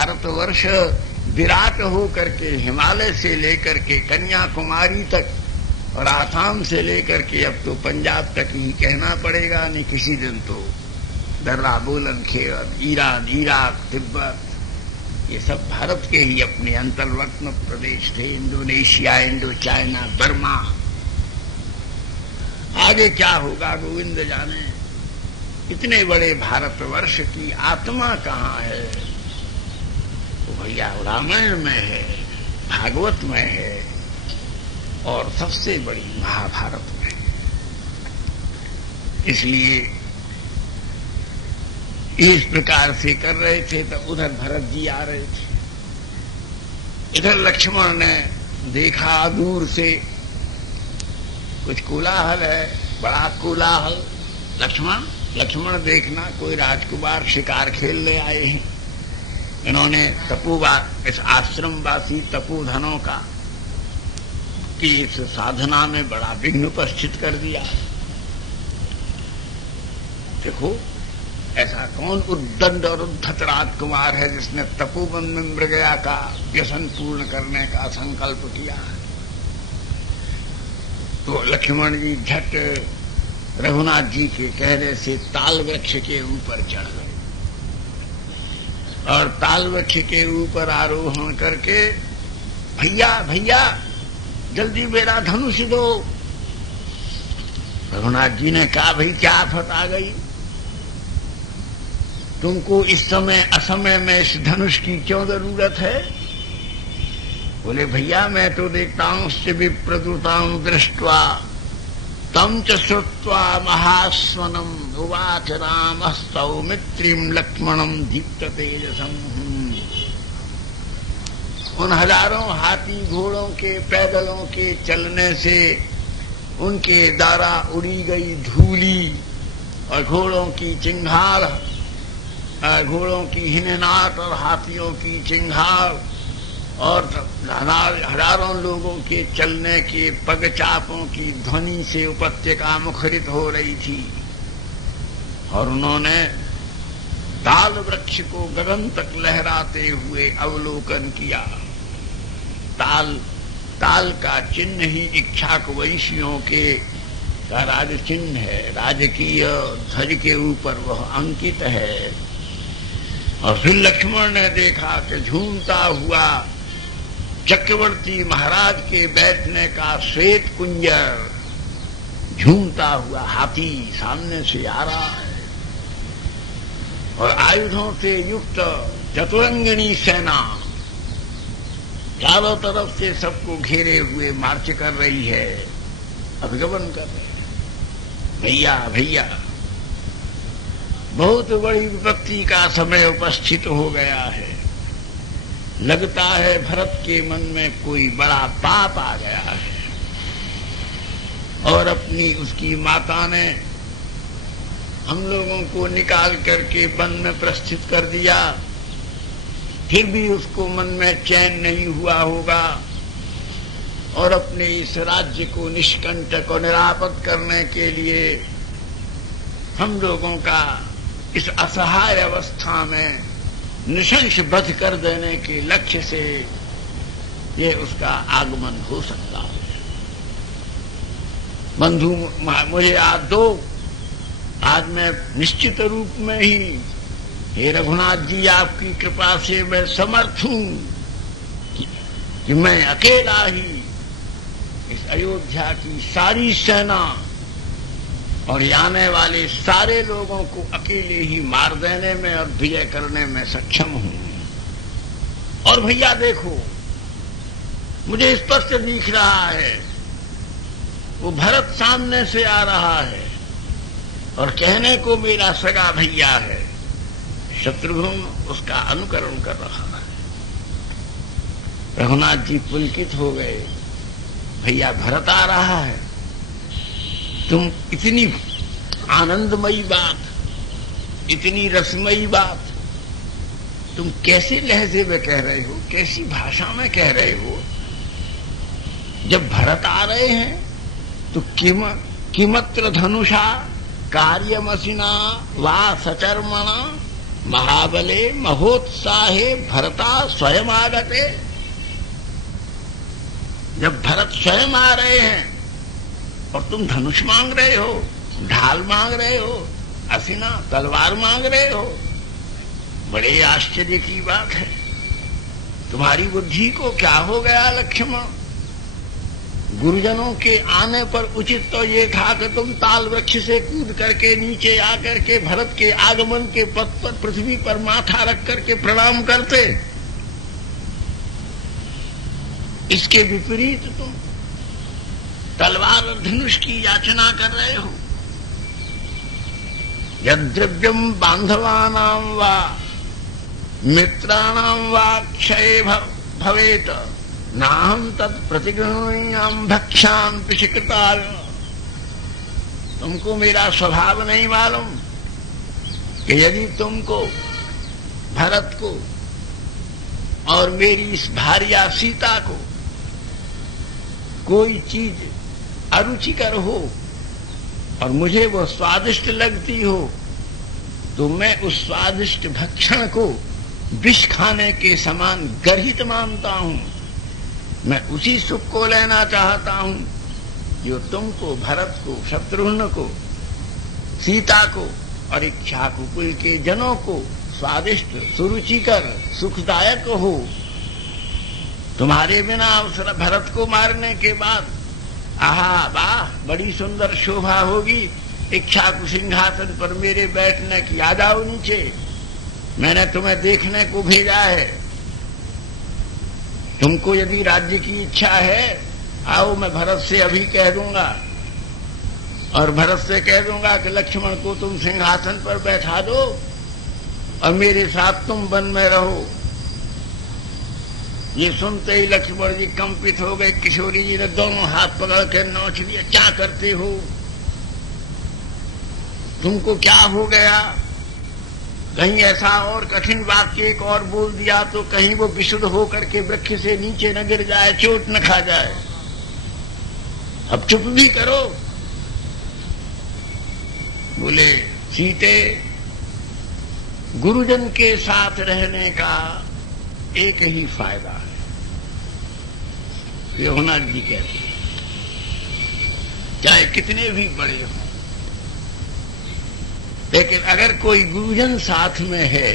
भारतवर्ष विराट हो करके हिमालय से लेकर के कन्याकुमारी तक और आसाम से लेकर के अब तो पंजाब तक ही कहना पड़ेगा, नहीं किसी दिन तो दर्रा, बोलन, खेर, ईरान, इराक, तिब्बत, ये सब भारत के ही अपने अंतर्वर्ती प्रदेश थे। Indonesia, Indo China, Burma. आगे क्या होगा गोविंद जाने। इतने बड़े भारतवर्ष की आत्मा कहाँ है? तो भैया रामायण में है, भागवत में है और सबसे बड़ी महाभारत में है। इसलिए इस प्रकार से कर रहे थे तो उधर भरत जी आ रहे थे, इधर लक्ष्मण ने देखा दूर से कुछ कोलाहल है, बड़ा कोलाहल। लक्ष्मण देखना कोई राजकुमार शिकार खेलने आए हैं। इन्होंने इस आश्रमवासी तपोधनों का की इस साधना में बड़ा विघ्न उपस्थित कर दिया। देखो ऐसा कौन उद्दंड और उद्धत राजकुमार है जिसने तपोवन में मृगया का व्यसन पूर्ण करने का संकल्प किया है। तो लक्ष्मण जी झट रघुनाथ जी के कहने से ताल वृक्ष के ऊपर चढ़ गए और ताल वृक्ष के ऊपर आरोहण करके, भैया जल्दी मेरा धनुष दो। रघुनाथ जी ने कहा, भाई क्या आफत आ गई, तुमको इस समय असमय में इस धनुष की क्यों जरूरत है? बोले भैया मैं तो देखता हूं विप्रदुतां दृष्ट्वा तम च श्रुत्वा महास्वनम उवाच रामस्तौ मित्रीम लक्ष्मणम दीप्त तेजसम। उन हजारों हाथी घोड़ों के पैदलों के चलने से उनके द्वारा उड़ी गई धूली और घोड़ों की चिंगार, घोड़ों की हिननाट और हाथियों की चिंगार और हजारों लोगों के चलने के पगचापों की ध्वनि से उपत्यका मुखरित हो रही थी। और उन्होंने ताल वृक्ष को गगन तक लहराते हुए अवलोकन किया। ताल का चिन्ह ही इक्ष्वाकुवंशियों के का राज चिन्ह है, राजकीय ध्वज के ऊपर वह अंकित है। और फिर लक्ष्मण ने देखा कि झूमता हुआ चक्रवर्ती महाराज के बैठने का श्वेत कुंजर, झूमता हुआ हाथी सामने से आ रहा है और आयुधों से युक्त चतुरंगिणी सेना चारों तरफ से सबको घेरे हुए मार्च कर रही है, अभिगमन कर रही है। भैया बहुत बड़ी विपत्ति का समय उपस्थित हो गया है। लगता है भरत के मन में कोई बड़ा पाप आ गया है। और अपनी उसकी माता ने हम लोगों को निकाल करके वन में प्रस्थित कर दिया, फिर भी उसको मन में चैन नहीं हुआ होगा और अपने इस राज्य को निष्कंटक और निरापद करने के लिए हम लोगों का इस असहाय अवस्था में निशंस वध कर देने के लक्ष्य से ये उसका आगमन हो सकता है। बंधु मुझे आज दो, आज मैं निश्चित रूप में ही हे रघुनाथ जी आपकी कृपा से मैं समर्थ हूं कि मैं अकेला ही इस अयोध्या की सारी सेना और आने वाले सारे लोगों को अकेले ही मार देने में और विजय करने में सक्षम हूं। और भैया देखो मुझे स्पष्ट दिख रहा है वो भरत सामने से आ रहा है और कहने को मेरा सगा भैया है, शत्रुघ्न उसका अनुकरण कर रहा है। रघुनाथ जी पुलकित हो गए, भैया भरत आ रहा है। तुम इतनी आनंदमयी बात, इतनी रसमयी बात तुम कैसे लहजे में कह रहे हो, कैसी भाषा में कह रहे हो? जब भरत आ रहे हैं तो किमत्र धनुषा कार्यमसिना वा सचर्मणा महाबले महोत्साहे भरता स्वयं आगते। जब भरत स्वयं आ रहे हैं और तुम धनुष मांग रहे हो, ढाल मांग रहे हो, असिना तलवार मांग रहे हो, बड़े आश्चर्य की बात है। तुम्हारी बुद्धि को क्या हो गया लक्ष्मण? गुरुजनों के आने पर उचित तो ये था कि तुम ताल वृक्ष से कूद करके नीचे आकर के भरत के आगमन के पथ पर पृथ्वी पर माथा रख करके प्रणाम करते। इसके विपरीत तुम तलवार और धनुष की याचना कर रहे हो। यद्द्रव्यम बांधवानां वा मित्राणां वा क्षये भवेत नाहं तत् प्रतिगृह्णाम्यहं भक्ष्यां पिशिकृताय। तुमको मेरा स्वभाव नहीं मालूम कि यदि तुमको भरत को और मेरी इस भार्या सीता को कोई चीज अरुचिकर हो और मुझे वो स्वादिष्ट लगती हो तो मैं उस स्वादिष्ट भक्षण को विष खाने के समान गर्हित मानता हूं। मैं उसी सुख को लेना चाहता हूं जो तुमको, भरत को, शत्रुघ्न को, सीता को और इक्ष्वाकुकुल के जनों को स्वादिष्ट, सुरुचिकर, सुखदायक हो। तुम्हारे बिना अवसर भरत को मारने के बाद आहा वाह बड़ी सुंदर शोभा होगी, इक्ष्वाकु सिंहासन पर मेरे बैठने की। आ जाओ नीचे, मैंने तुम्हें देखने को भेजा है। तुमको यदि राज्य की इच्छा है आओ, मैं भरत से अभी कह दूंगा और भरत से कह दूंगा कि लक्ष्मण को तुम सिंहासन पर बैठा दो और मेरे साथ तुम वन में रहो। ये सुनते ही लक्ष्मण जी कंपित हो गए। किशोरी जी ने दोनों हाथ पकड़ के नोच लिया। क्या करते हो? तुमको क्या हो गया? कहीं ऐसा और कठिन वाक्य एक और बोल दिया तो कहीं वो विशुद्ध होकर के वृक्ष से नीचे न गिर जाए, चोट न खा जाए। अब चुप भी करो। बोले सीते, गुरुजन के साथ रहने का एक ही फायदा है। रघुनाथ जी कहते हैं चाहे कितने भी बड़े हों, लेकिन अगर कोई गुरुजन साथ में है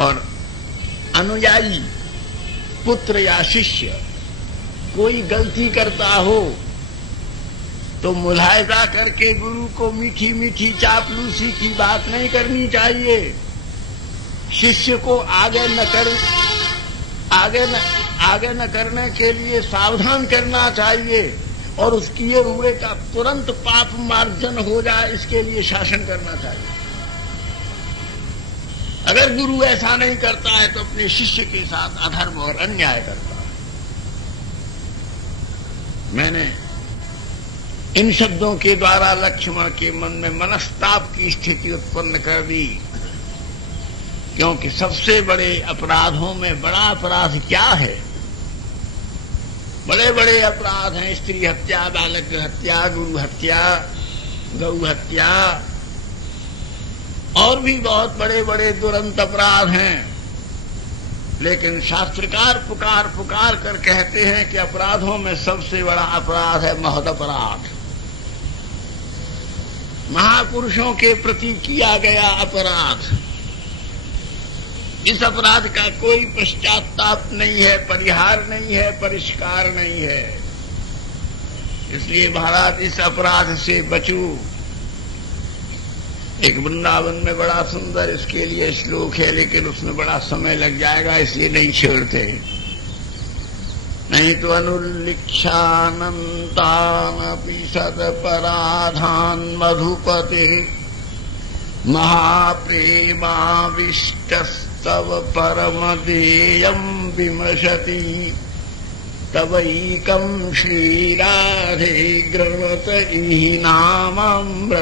और अनुयायी पुत्र या शिष्य कोई गलती करता हो तो मुलायजा करके गुरु को मीठी मीठी चापलूसी की बात नहीं करनी चाहिए। शिष्य को आगे न करने के लिए सावधान करना चाहिए और उस किए हुए का तुरंत पाप मार्जन हो जाए, इसके लिए शासन करना चाहिए। अगर गुरु ऐसा नहीं करता है तो अपने शिष्य के साथ अधर्म और अन्याय करता है। मैंने इन शब्दों के द्वारा लक्ष्मण के मन में मनस्ताप की स्थिति उत्पन्न कर दी, क्योंकि सबसे बड़े अपराधों में बड़ा अपराध क्या है? बड़े बड़े अपराध हैं, स्त्री हत्या, बालक हत्या, गुरु हत्या, गौ हत्या और भी बहुत बड़े बड़े दुरंत अपराध हैं। लेकिन शास्त्रकार पुकार पुकार कर कहते हैं कि अपराधों में सबसे बड़ा अपराध है महदपराध, महापुरुषों के प्रति किया गया अपराध। इस अपराध का कोई पश्चाताप नहीं है, परिहार नहीं है, परिष्कार नहीं है। इसलिए महाराज इस अपराध से बचो। एक वृंदावन में बड़ा सुंदर इसके लिए श्लोक है, लेकिन उसमें बड़ा समय लग जाएगा, इसलिए नहीं छेड़ते। नहीं तो अनुल्लिख्यानन्तानपि सदपराधान् मधुपते महाप्रेमाविष्टस्तव परमदेयं विमशति तवैकं श्रीराधे गृणत इनामृतरसं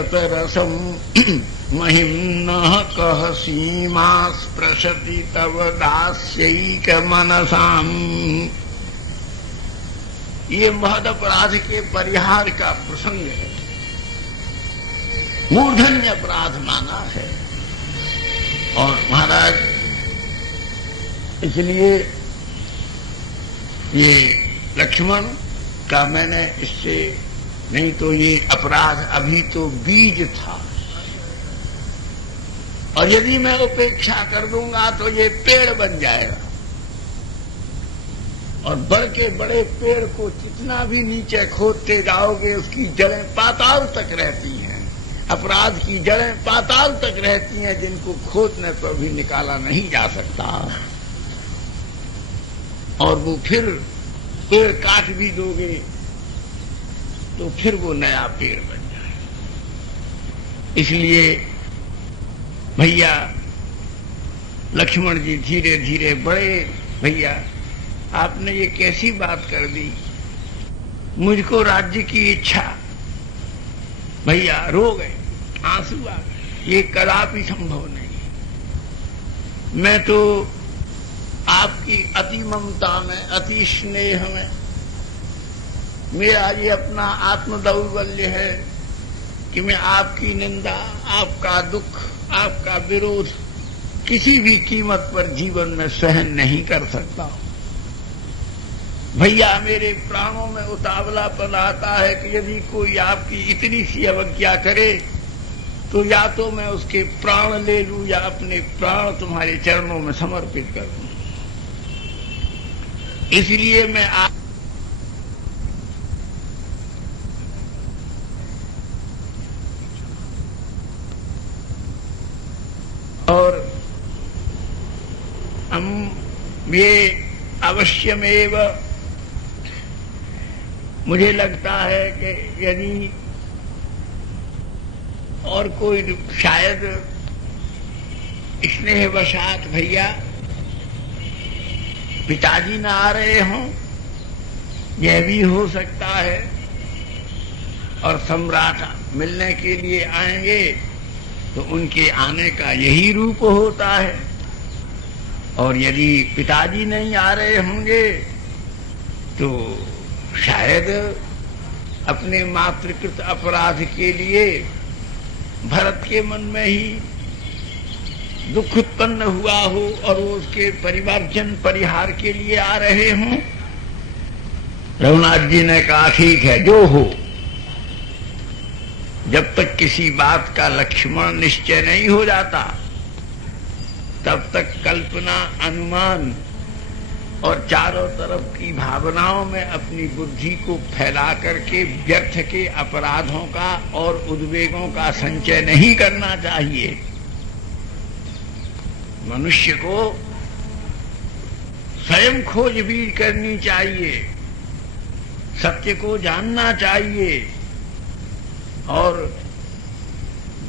महिम्नः कः सीमा स्पृशति तव दास्यैकमनसाम्। ये महद अपराध के परिहार का प्रसंग है। मूर्धन्य अपराध माना है। और महाराज इसलिए ये लक्ष्मण का मैंने इससे, नहीं तो ये अपराध अभी तो बीज था, और यदि मैं उपेक्षा कर दूंगा तो ये पेड़ बन जाएगा, और बड़ के बड़े पेड़ को जितना भी नीचे खोदते जाओगे उसकी जड़ें पाताल तक रहती हैं। अपराध की जड़ें पाताल तक रहती हैं, जिनको खोदने पर भी निकाला नहीं जा सकता। और वो फिर पेड़ काट भी दोगे तो फिर वो नया पेड़ बन जाए। इसलिए भैया लक्ष्मण जी धीरे धीरे बड़े, भैया आपने ये कैसी बात कर दी, मुझको राज्य की इच्छा, भैया रो गए, आंसू आ गए, ये कदापि संभव नहीं। मैं तो आपकी अति ममता में, अति स्नेह में, मेरा ये अपना आत्म दौर्बल्य है कि मैं आपकी निंदा, आपका दुख, आपका विरोध किसी भी कीमत पर जीवन में सहन नहीं कर सकता। भैया मेरे प्राणों में उतावलापन आता है कि यदि कोई आपकी इतनी सी अवज्ञा करे तो या तो मैं उसके प्राण ले लूं या अपने प्राण तुम्हारे चरणों में समर्पित कर दूं। इसलिए मैं और हम ये अवश्यमेव, मुझे लगता है कि यदि और कोई शायद स्नेहवशात भैया पिताजी ना आ रहे हों, यह भी हो सकता है, और सम्राट मिलने के लिए आएंगे तो उनके आने का यही रूप होता है। और यदि पिताजी नहीं आ रहे होंगे तो शायद अपने मातृकृत अपराध के लिए भरत के मन में ही दुख उत्पन्न हुआ हो और वो उसके परिवारजन परिहार के लिए आ रहे हों। रघुनाथ जी ने कहा ठीक है, जो हो, जब तक किसी बात का लक्ष्मण निश्चय नहीं हो जाता तब तक कल्पना, अनुमान और चारों तरफ की भावनाओं में अपनी बुद्धि को फैला करके व्यर्थ के अपराधों का और उद्वेगों का संचय नहीं करना चाहिए। मनुष्य को स्वयं खोजबीन करनी चाहिए, सत्य को जानना चाहिए, और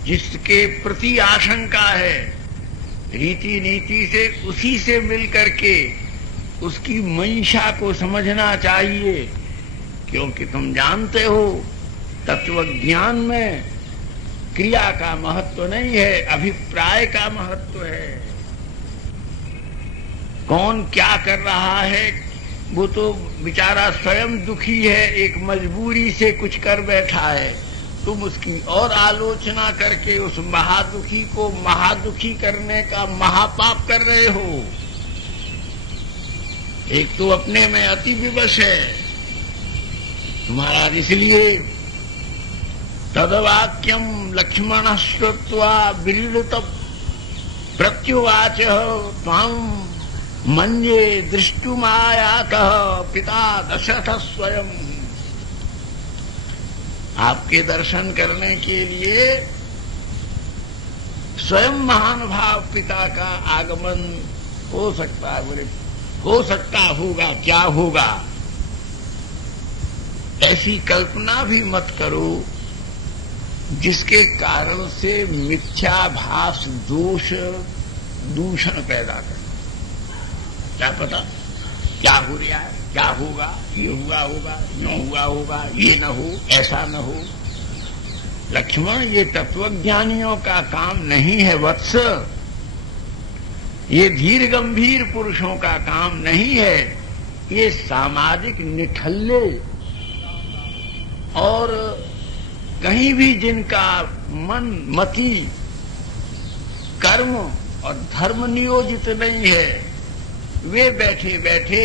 जिसके प्रति आशंका है रीति नीति से उसी से मिल करके उसकी मंशा को समझना चाहिए। क्योंकि तुम जानते हो तत्व ज्ञान में क्रिया का महत्व नहीं है, अभिप्राय का महत्व है। कौन क्या कर रहा है वो तो बेचारा स्वयं दुखी है, एक मजबूरी से कुछ कर बैठा है, तुम उसकी और आलोचना करके उस महादुखी को महादुखी करने का महापाप कर रहे हो। एक तो अपने में अति विवश है महाराज। इसलिए तदवाक्यम लक्ष्मण श्रुत्वा विलीत प्रत्युवाच त्वां मन्ये दृष्टुमायातः पिता दशरथ स्वयं। आपके दर्शन करने के लिए स्वयं महानुभाव पिता का आगमन हो सकता है। बोले हो सकता होगा, क्या होगा, ऐसी कल्पना भी मत करो जिसके कारण से मिथ्याभास दोष दूषण पैदा कर। क्या पता क्या हो रहा है, क्या होगा, ये हुआ होगा, यूं हुआ होगा, ये न हो, ऐसा न हो। लक्ष्मण, ये तत्वज्ञानियों का काम नहीं है वत्स, ये धीर गंभीर पुरुषों का काम नहीं है। ये सामाजिक निठल्ले और कहीं भी जिनका मन, मति, कर्म और धर्म नियोजित नहीं है, वे बैठे बैठे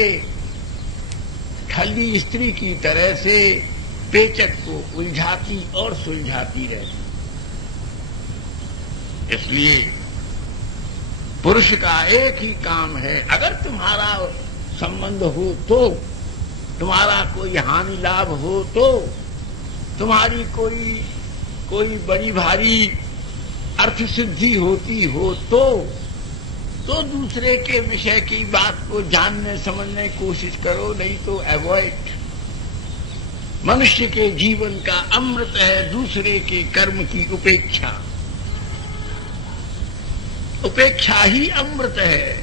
खली स्त्री की तरह से पेचक को उलझाती और सुलझाती रहती। इसलिए पुरुष का एक ही काम है, अगर तुम्हारा संबंध हो तो, तुम्हारा कोई हानि लाभ हो तो, तुम्हारी कोई बड़ी भारी अर्थ सिद्धि होती हो तो दूसरे के विषय की बात को जानने समझने की कोशिश करो, नहीं तो अवॉइड। मनुष्य के जीवन का अमृत है दूसरे के कर्म की उपेक्षा। उपेक्षा ही अमृत है।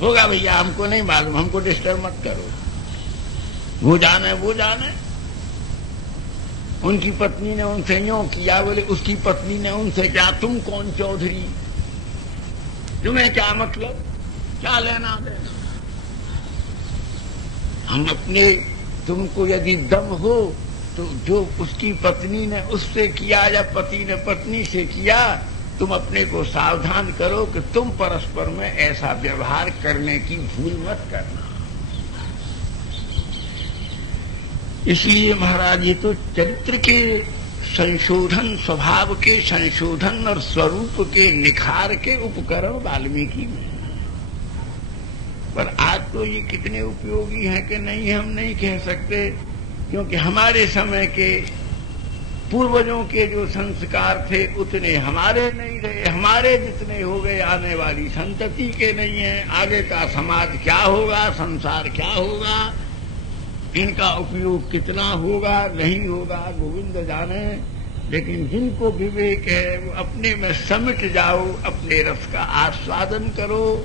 होगा भैया, हमको नहीं मालूम, हमको डिस्टर्ब मत करो, वो जाने। उनकी पत्नी ने उनसे यूं किया, बोले उसकी पत्नी ने उनसे क्या, तुम कौन चौधरी, तुम्हें क्या मतलब, क्या लेना देना। हम अपने, तुमको यदि दम हो तो जो उसकी पत्नी ने उससे किया या पति ने पत्नी से किया, तुम अपने को सावधान करो कि तुम परस्पर में ऐसा व्यवहार करने की भूल मत करना। इसलिए महाराज, ये तो चरित्र के संशोधन, स्वभाव के संशोधन और स्वरूप के निखार के उपकरण वाल्मीकि में। पर आज तो ये कितने उपयोगी हैं कि नहीं, हम नहीं कह सकते, क्योंकि हमारे समय के पूर्वजों के जो संस्कार थे उतने हमारे नहीं रहे, हमारे जितने हो गए आने वाली संतति के नहीं है। आगे का समाज क्या होगा, संसार क्या होगा, इनका उपयोग कितना होगा नहीं होगा, गोविंद जाने। लेकिन जिनको विवेक है वो अपने में समिट जाओ, अपने रस का आस्वादन करो,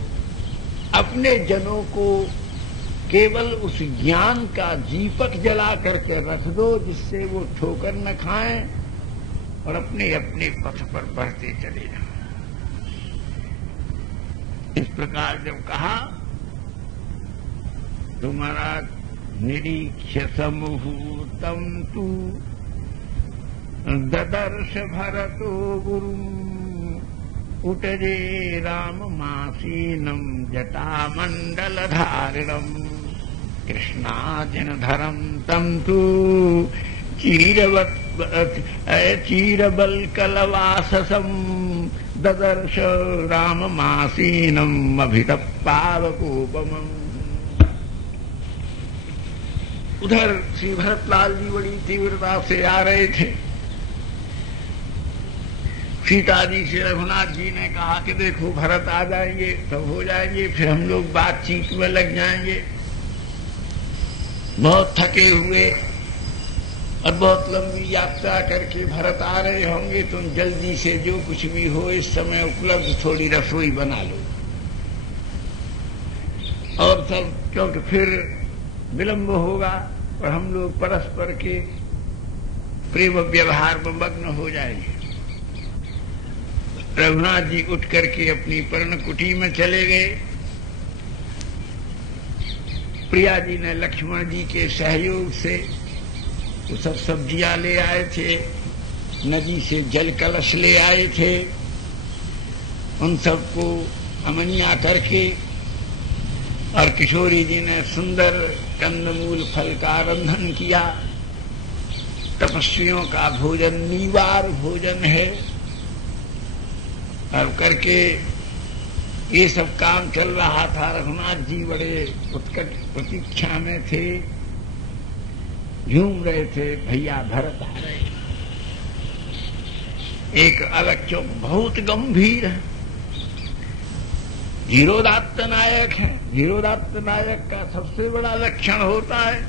अपने जनों को केवल उस ज्ञान का दीपक जला करके रख दो जिससे वो ठोकर न खाएं, और अपने अपने पथ पर बढ़ते चले जाएं। इस प्रकार जब कहा तो महाराज, निरीक्ष्य समूहूर्तम तू ददर्श भरतो गुरुम् उटजे राममासीनं जटामण्डलधारिणम् कृष्णाजिनधरं तं तु चीरबल्कलवाससं ददर्श राममासीनम् अभितप्पावकोपमम्। उधर श्री भरतलाल जी बड़ी तीव्रता से आ रहे थे। सीता जी से रघुनाथ जी ने कहा कि देखो भरत आ जाएंगे तब हो जाएंगे, फिर हम लोग बातचीत में लग जाएंगे। बहुत थके हुए और बहुत लंबी यात्रा करके भरत आ रहे होंगे, तुम जल्दी से जो कुछ भी हो इस समय उपलब्ध थोड़ी रसोई बना लो और सब, क्योंकि फिर विलंब होगा और हम लोग परस्पर के प्रेम व्यवहार में मग्न हो जाएंगे। रघुनाथ जी उठ करके अपनी पर्णकुटी में चले गए। प्रिया जी ने लक्ष्मण जी के सहयोग से वो सब सब्जियां ले आए थे, नदी से जल कलश ले आए थे, उन सबको अमनिया करके, और किशोरी जी ने सुंदर कंदमूल फल का रंधन किया। तपस्वियों का भोजन निवार भोजन है, और करके ये सब काम चल रहा था। रघुनाथ जी बड़े उत्कट प्रतीक्षा में थे, झूम रहे थे, भैया भरत आ रहे। एक अलग चौक बहुत गंभीर है, धीरोदात्त नायक है। धीरोदात्त नायक का सबसे बड़ा लक्षण होता है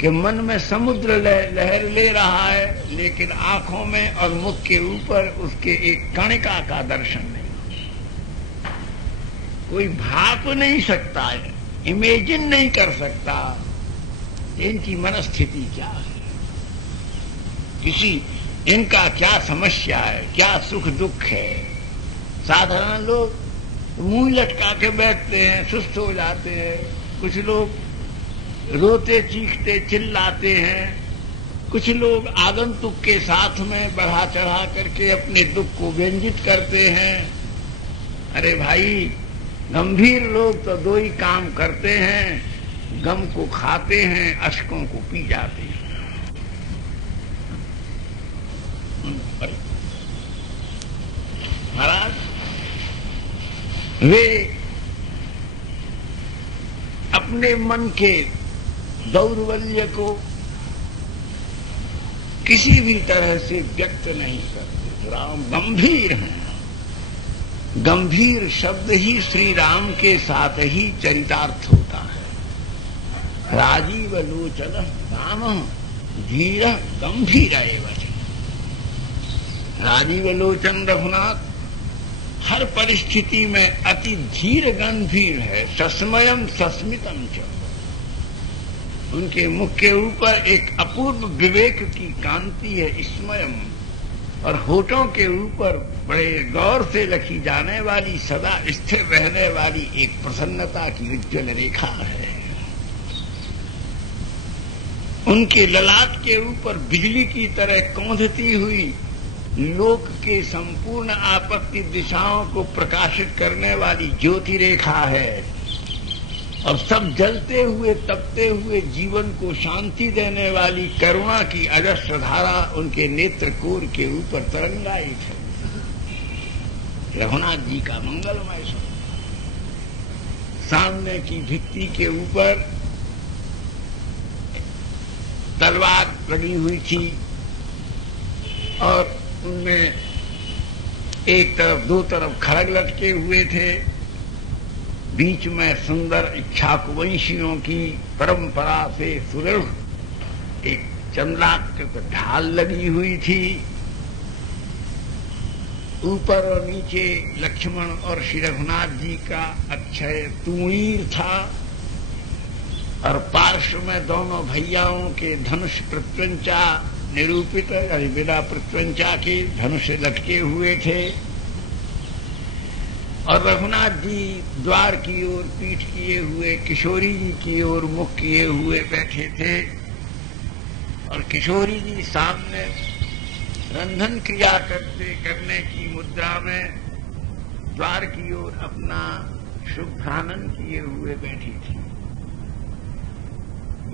कि मन में समुद्र लहर ले रहा है, लेकिन आंखों में और मुख के ऊपर उसके एक कणिका का दर्शन नहीं। कोई भाप नहीं सकता है, इमेजिन नहीं कर सकता इनकी मनस्थिति क्या है, इनका क्या समस्या है, क्या सुख दुख है। साधारण लोग मुंह लटका के बैठते हैं, सुस्त हो जाते हैं। कुछ लोग रोते चीखते चिल्लाते हैं, कुछ लोग आगंतुक के साथ में बढ़ा चढ़ा करके अपने दुख को व्यंजित करते हैं। अरे भाई, गंभीर लोग तो दो ही काम करते हैं, गम को खाते हैं, अश्कों को पी जाते हैं। महाराज, वे अपने मन के दौर्बल्य को किसी भी तरह से व्यक्त नहीं करते। राम गंभीर हैं। गंभीर शब्द ही श्री राम के साथ ही चरितार्थ होता है। राजीव लोचन राम धीर गंभीर एवं। राजीव लोचन रघुनाथ हर परिस्थिति में अति धीर गंभीर है। सस्मयम सस्मितम च। उनके मुख के ऊपर एक अपूर्व विवेक की कांति है, स्मयम, और होठों के ऊपर बड़े गौर से लिखी जाने वाली, सदा स्थिर रहने वाली एक प्रसन्नता की उज्ज्वल रेखा है। उनके ललाट के ऊपर बिजली की तरह कौंधती हुई लोक के संपूर्ण आपत्ति दिशाओं को प्रकाशित करने वाली ज्योति रेखा है, और सब जलते हुए तपते हुए जीवन को शांति देने वाली करुणा की अजस्र धारा उनके नेत्र कोर के ऊपर तरंगायित है। रघुनाथ जी का मंगलमय स्वरूप। सामने की भित्ति के ऊपर तलवार लगी हुई थी, और उनमें एक तरफ दो तरफ खड़ग लटके हुए थे। बीच में सुंदर इक्ष्वाकुवंशियों की परंपरा से सुदृढ़ एक चंद्राकृत ढाल लगी हुई थी। ऊपर और नीचे लक्ष्मण और श्री रघुनाथ जी का अक्षय तूणीर था, और पार्श्व में दोनों भैयाओं के धनुष प्रत्यंचा निरूपित, यानी बिना प्रत्यंचा के धनुष लटके हुए थे। और रघुनाथ जी द्वार की ओर पीठ किए हुए किशोरी जी की ओर मुख किए हुए बैठे थे, और किशोरी जी सामने रंधन क्रिया करने की मुद्रा में द्वार की ओर अपना शुभानन किए हुए बैठी थी।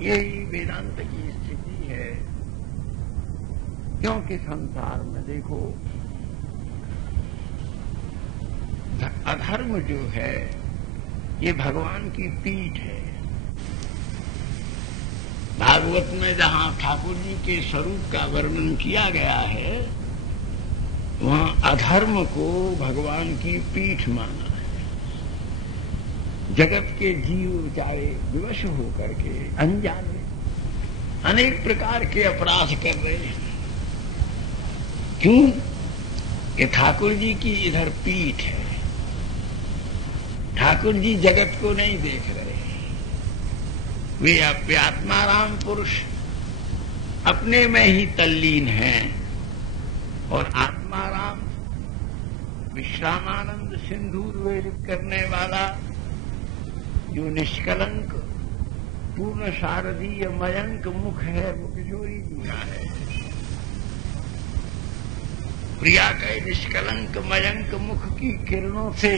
यही वेदांत की स्थिति है। क्योंकि संसार में देखो, अधर्म जो है ये भगवान की पीठ है। भागवत में जहां ठाकुर जी के स्वरूप का वर्णन किया गया है, वहां अधर्म को भगवान की पीठ माना है। जगत के जीव चाहे विवश होकर के अनजाने अनेक प्रकार के अपराध कर रहे हैं। क्यों? कि ठाकुर जी की इधर पीठ है। ठाकुर जी जगत को नहीं देख रहे। वे अप्यात्माराम पुरुष अपने में ही तल्लीन हैं, और आत्माराम विश्रामानंद सिंधूर वेदित करने वाला जो निष्कलंक पूर्ण शारदीय मयंक मुख है, वो किशोरी जी का है। प्रिया के निष्कलंक मयंक मुख की किरणों से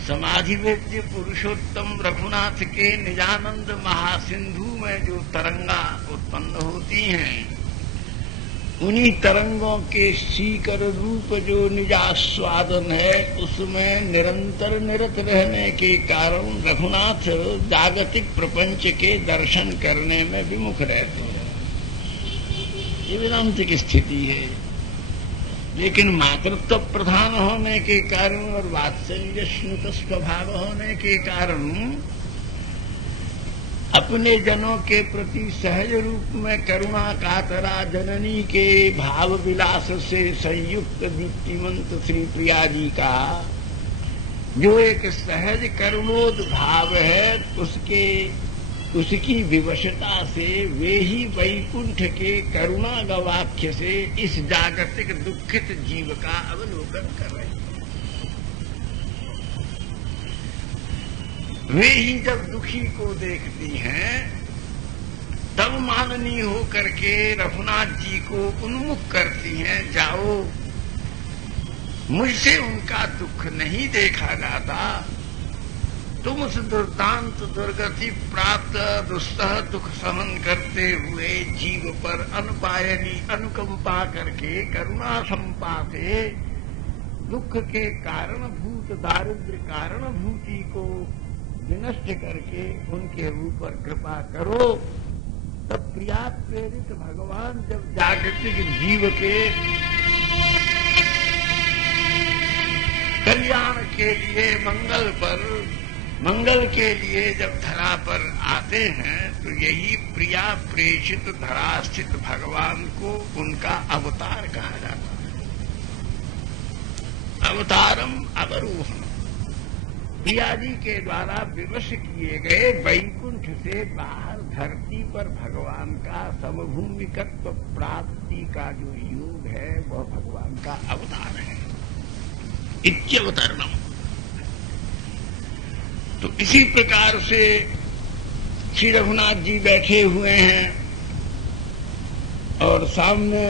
समाधि वेद्य पुरुषोत्तम रघुनाथ के निजानंद महासिंधु में जो तरंगा उत्पन्न होती हैं, उन्हीं तरंगों के सीकर रूप जो निजास्वादन है, उसमें निरंतर निरत रहने के कारण रघुनाथ जागतिक प्रपंच के दर्शन करने में विमुख रहते हैं। ये वेदांत की स्थिति है। लेकिन मातृत्व प्रधान होने के कारण और वात्सल्य स्नुत स्वभाव होने के कारण अपने जनों के प्रति सहज रूप में करुणा कातरा जननी के भाव विलास से संयुक्त दीप्तिमंत श्री प्रिया जी का जो एक सहज करुणोद भाव है, उसकी विवशता से वे ही वैकुंठ के करुणा गवाक्य से इस जागतिक दुखित जीव का अवलोकन कर रहे हैं। वे ही जब दुखी को देखती हैं, तब माननीय होकर के रघुनाथ जी को उन्मुख करती हैं, जाओ मुझसे उनका दुख नहीं देखा जाता। तुम उस दुर्दांत दुर्गति प्राप्त दुस्सह दुख सहन करते हुए जीव पर अनुपायनी अनुकंपा करके करुणा संपाते दुख के कारणभूत दारिद्र्य कारणभूति को विनष्ट करके उनके ऊपर कृपा करो। तब प्रिया प्रेरित भगवान जब जागतिक जीव के कल्याण के लिए मंगल के लिए जब धरा पर आते हैं तो यही प्रिया प्रेषित धरा स्थित भगवान को उनका अवतार कहा जाता है। अवतारम अवरोहम, प्रिया जी के द्वारा विवश किए गए वैकुंठ से बाहर धरती पर भगवान का समभूमिकत्व प्राप्ति का जो योग है वह भगवान का अवतार है, इत्यवतरणम। तो इसी प्रकार से श्री रघुनाथ जी बैठे हुए हैं और सामने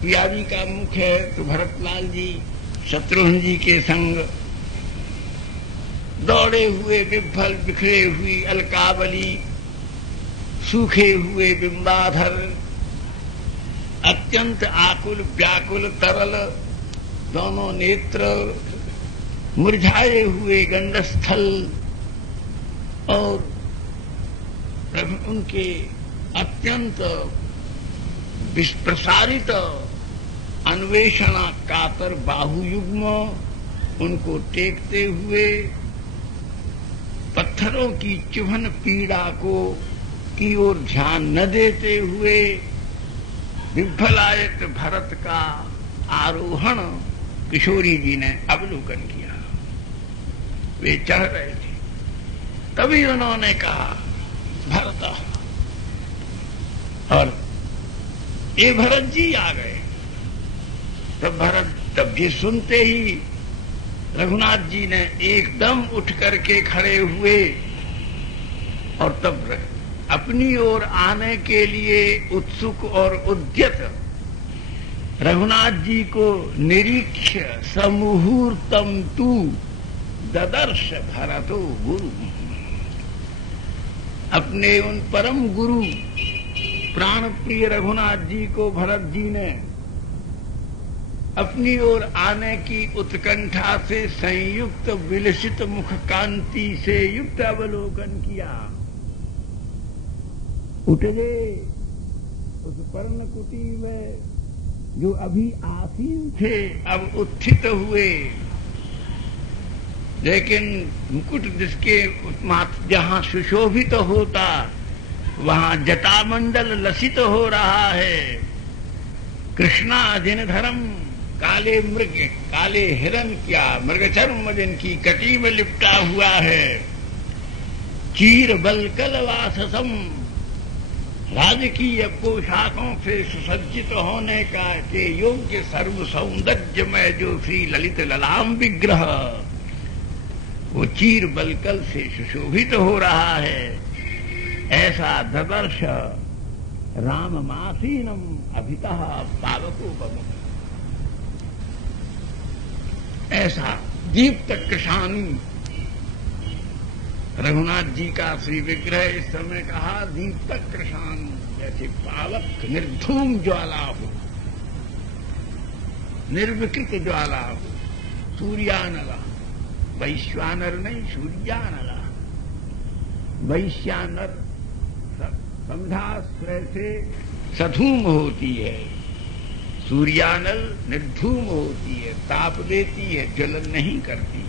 प्रिया जी का मुख है तो भरतलाल जी शत्रुघ्न जी के संग दौड़े हुए विभल बिखरे हुई अलकावली, सूखे हुए बिंबाधर, अत्यंत आकुल व्याकुल तरल दोनों नेत्र, मुरझाए हुए गंडस्थल और उनके अत्यंत विप्रसारित अन्वेषणा कातर बाहुयुग्म उनको टेकते हुए पत्थरों की चुभन पीड़ा की ओर ध्यान न देते हुए विफलायत भरत का आरोहण किशोरी जी ने अवलोकन किया। वे चढ़ रहे थे, तभी उन्होंने कहा भरत, और ये भरत जी आ गए। तब ये सुनते ही रघुनाथ जी ने एकदम उठ करके खड़े हुए और तब अपनी ओर आने के लिए उत्सुक और उद्यत रघुनाथ जी को निरीक्ष समुहूर्तम तू ददर्श भरतो गुरु, अपने उन परम गुरु प्राण प्रिय रघुनाथ जी को भरत जी ने अपनी ओर आने की उत्कंठा से संयुक्त विलसित मुख कांति से युक्त अवलोकन किया। उठ गए उस पर्णकुटी में जो अभी आसीन थे, अब उत्थित हुए, लेकिन मुकुट जिसके जहां सुशोभित होता वहां जटामंडल लसित हो रहा है। कृष्णा जिनधरम, काले मृग काले हिरण क्या मृगचर्म जिनकी कटी में लिपटा हुआ है। चीर बलकल वाससम, राजकीय पोशाकों से सुसज्जित होने का के योग्य सर्व सौंदर्य में जो श्री ललित ललाम विग्रह वो चीर बलकल से सुशोभित हो रहा है। ऐसा ददर्श राम मासीनम अभितः पावको बम, ऐसा दीप्त कृशानु रघुनाथ जी का श्री विग्रह इस समय कहा दीप्त कृशानु, जैसे पावक निर्धूम ज्वाला हो, निर्विकृत ज्वाला हो, सूर्यानला, वैश्वानर नहीं सूर्यानला। वैश्यानर संध्याश्रय से सधूम होती है, सूर्यानल निर्धूम होती है, ताप देती है, ज्वलन नहीं करती।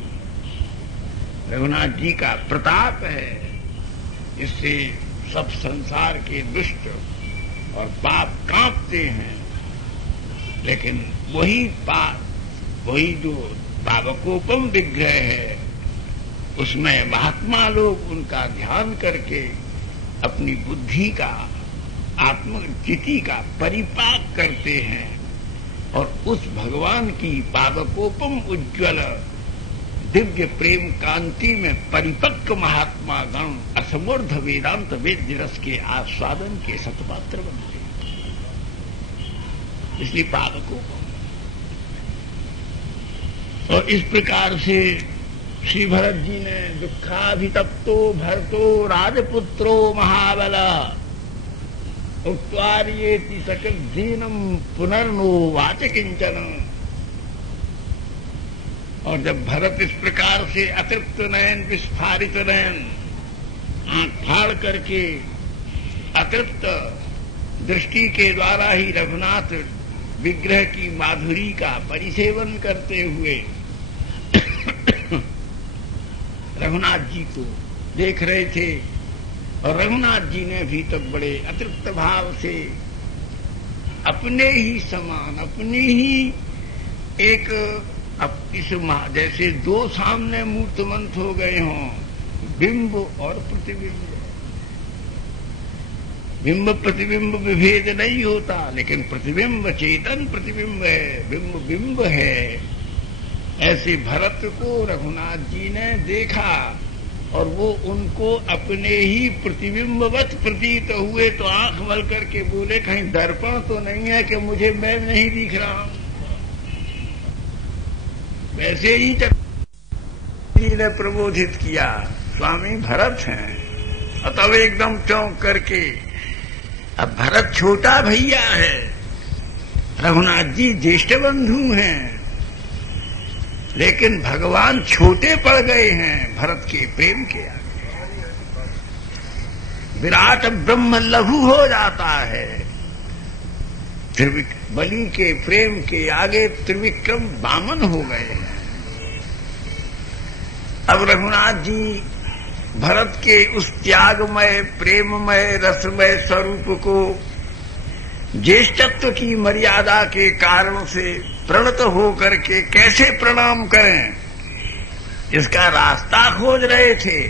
रघुनाथ जी का प्रताप है, इससे सब संसार के दुष्ट और पाप कांपते हैं। लेकिन वही जो पावकोपम विग्रह है उसमें महात्मा लोग उनका ध्यान करके अपनी बुद्धि का आत्मचिति का परिपाक करते हैं और उस भगवान की पावकोपम उज्ज्वल दिव्य प्रेम कांति में परिपक्व महात्मा गण असमूर्ध वेदांत वेद रस के आस्वादन के सतपात्र बनते। इसलिए पावकोपम और इस प्रकार से श्री भरत जी ने दुखाभितप्तो भरतो राजपुत्रो महाबल उक्त्वार्येति सकलदीनम पुनर्नो वाच किंचन। और जब भरत इस प्रकार से अतृप्त नयन विस्फारित नयन आंख फाड़ करके अतृप्त दृष्टि के द्वारा ही रघुनाथ विग्रह की माधुरी का परिसेवन करते हुए रघुनाथ जी को देख रहे थे। और रघुनाथ जी ने भी तब बड़े अतृप्त भाव से अपने ही समान अपनी ही एक इस जैसे दो सामने मूर्तमंत हो गए हों, बिंब और प्रतिबिंब। बिंब प्रतिबिंब विभेद नहीं होता, लेकिन प्रतिबिंब चेतन प्रतिबिंब है, बिंब बिंब है। ऐसे भरत को रघुनाथ जी ने देखा और वो उनको अपने ही प्रतिबिंबवत प्रतीत हुए, तो आंख मल करके बोले कहीं दर्पण तो नहीं है कि मुझे मैं नहीं दिख रहा हूं। वैसे ही जी ने प्रबोधित किया, स्वामी भरत हैं। और तब एकदम चौंक करके, अब भरत छोटा भैया है, रघुनाथ जी ज्येष्ठ बंधु हैं, लेकिन भगवान छोटे पड़ गए हैं भरत के प्रेम के आगे। विराट ब्रह्म लघु हो जाता है, बलि के प्रेम के आगे त्रिविक्रम वामन हो गए हैं। अब रघुनाथ जी भरत के उस त्यागमय प्रेममय रसमय स्वरूप को ज्येष्ठत्व की मर्यादा के कारण से प्रणत होकर के कैसे प्रणाम करें, इसका रास्ता खोज रहे थे।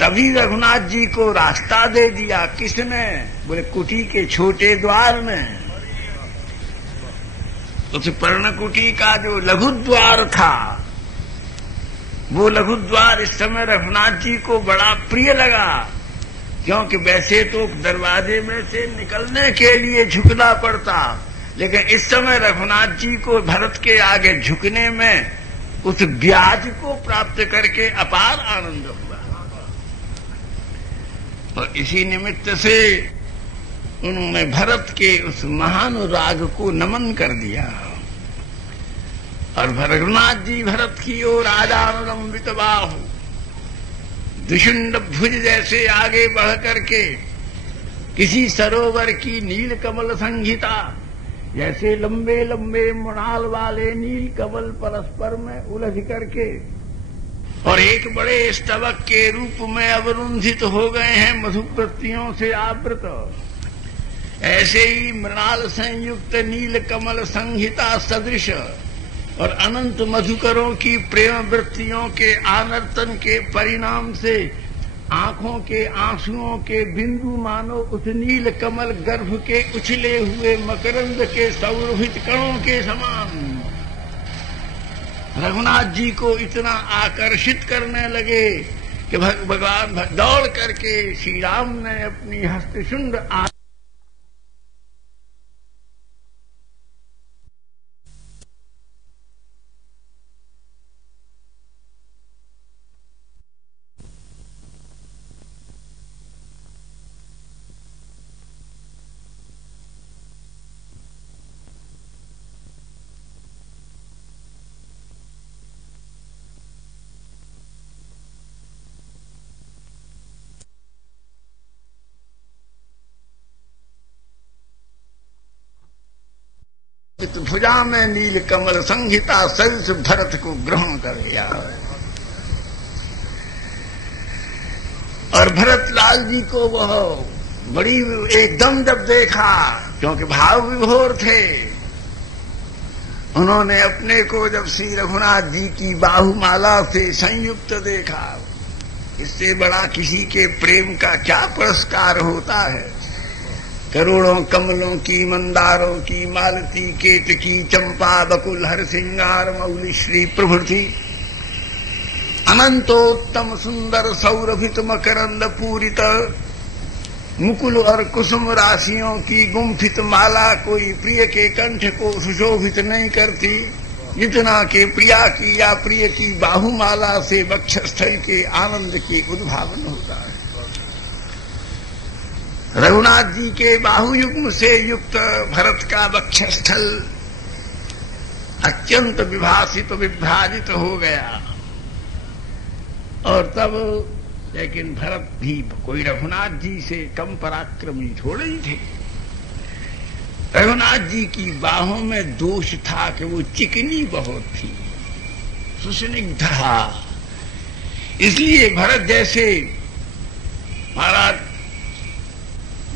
तभी रघुनाथ जी को रास्ता दे दिया। किसने? बोले कुटी के छोटे द्वार में। उस पर्णकुटी का जो लघु द्वार था, वो लघु द्वार इस समय रघुनाथ जी को बड़ा प्रिय लगा, क्योंकि वैसे तो दरवाजे में से निकलने के लिए झुकना पड़ता, लेकिन इस समय रघुनाथ जी को भरत के आगे झुकने में उस ब्याज को प्राप्त करके अपार आनंद हुआ। और इसी निमित्त से उन्होंने भरत के उस महान राग को नमन कर दिया। और रघुनाथ जी भरत की ओर आजानुलंबित बाहु दुशुंड भुज जैसे आगे बढ़ करके किसी सरोवर की नील कमल संहिता जैसे लंबे लंबे मृणाल वाले नील कमल परस्पर में उलझ करके और एक बड़े स्तबक के रूप में अवरुंधित हो गए हैं, मधुप्रतियों से आवृत। ऐसे ही मृणाल संयुक्त नील कमल संहिता सदृश और अनंत मधुकरों की प्रेम वृत्तियों के आनर्तन के परिणाम से आंखों के आंसुओं के बिंदु मानो उस नील कमल गर्भ के उछले हुए मकरंद के सौरभित कणों के समान रघुनाथ जी को इतना आकर्षित करने लगे कि भगवान दौड़ करके श्री राम ने अपनी हस्तशुंड भुजा में नील कमल संहिता सरिस भरत को ग्रहण कर लिया। और भरत लाल जी को वह बड़ी एकदम जब देखा, क्योंकि भाव विभोर थे, उन्होंने अपने को जब श्री रघुनाथ जी की बाहुमाला से संयुक्त देखा, इससे बड़ा किसी के प्रेम का क्या पुरस्कार होता है। करोड़ों कमलों की, मंदारों की, मालती, केतकी, चंपा, बकुल, हर सिंगार, मौली, श्री प्रभृति अनंतोत्तम सुंदर सौरभित मकरंद पूरित मुकुल और कुसुम राशियों की गुम्फित माला कोई प्रिय के कंठ को सुशोभित नहीं करती। जितना के प्रिया की या प्रिय की बाहुमाला से वक्षस्थल के आनंद के उद्भावन होता है। रघुनाथ जी के बाहुयुग्म से युक्त भरत का वक्षस्थल अत्यंत विभासित विभ्राजित हो गया। और तब लेकिन भरत भी कोई रघुनाथ जी से कम पराक्रमी थोड़े ही थे। रघुनाथ जी की बाहों में दोष था कि वो चिकनी बहुत थी, सुस्निग्ध। इसलिए भरत जैसे महाराज,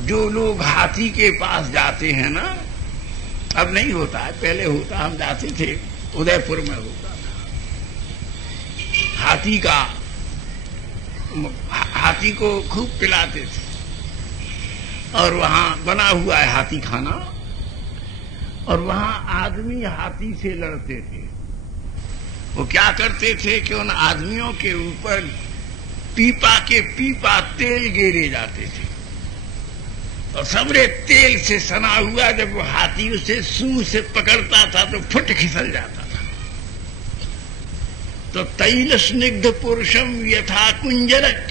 जो लोग हाथी के पास जाते हैं ना, अब नहीं होता है, पहले होता, हम जाते थे, उदयपुर में होता था। हाथी को खूब पिलाते थे और वहां बना हुआ है हाथी खाना, और वहां आदमी हाथी से लड़ते थे। वो क्या करते थे कि उन आदमियों के ऊपर पीपा तेल गेरे जाते थे, और सबरे तेल से सना हुआ जब वो हाथी उसे सूंड से पकड़ता था तो फुट खिसल जाता था। तो तैल स्निग्ध पुरुषम यथा कुंजरक,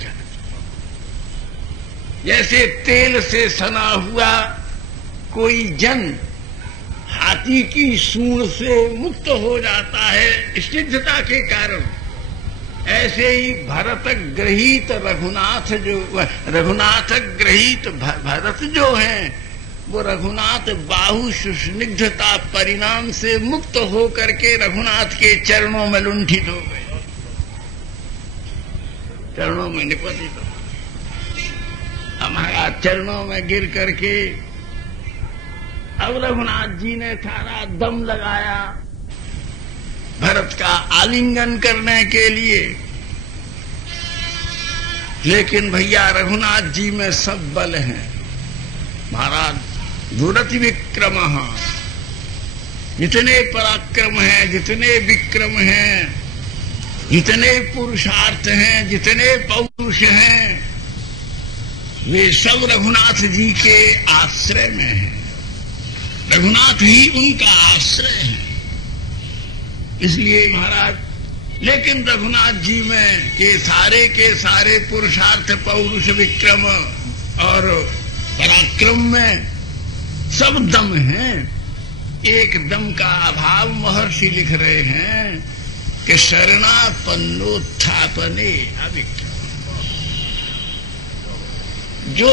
जैसे तेल से सना हुआ कोई जन हाथी की सूंड से मुक्त हो जाता है स्निग्धता के कारण, ऐसे ही भरत ग्रहीत रघुनाथ ग्रहीत भरत जो हैं, वो रघुनाथ बाहु सुस्निग्धता परिणाम से मुक्त होकर के रघुनाथ के चरणों में लुंठित हो गए, चरणों में निपतित हो, हमारा चरणों में गिर करके अब रघुनाथ जी ने सारा दम लगाया भरत का आलिंगन करने के लिए। लेकिन भैया रघुनाथ जी में सब बल हैं महाराज, दुरति विक्रम, जितने पराक्रम हैं, जितने विक्रम हैं, जितने पुरुषार्थ हैं, जितने पौरुष हैं, वे सब रघुनाथ जी के आश्रय में हैं। रघुनाथ ही उनका आश्रय है। इसलिए महाराज, लेकिन रघुनाथ जी में के सारे पुरुषार्थ, पौरुष, विक्रम और पराक्रम में सब दम हैं। एक दम का अभाव महर्षि लिख रहे हैं कि शरणापन्नोत्थापने अविक्रम। जो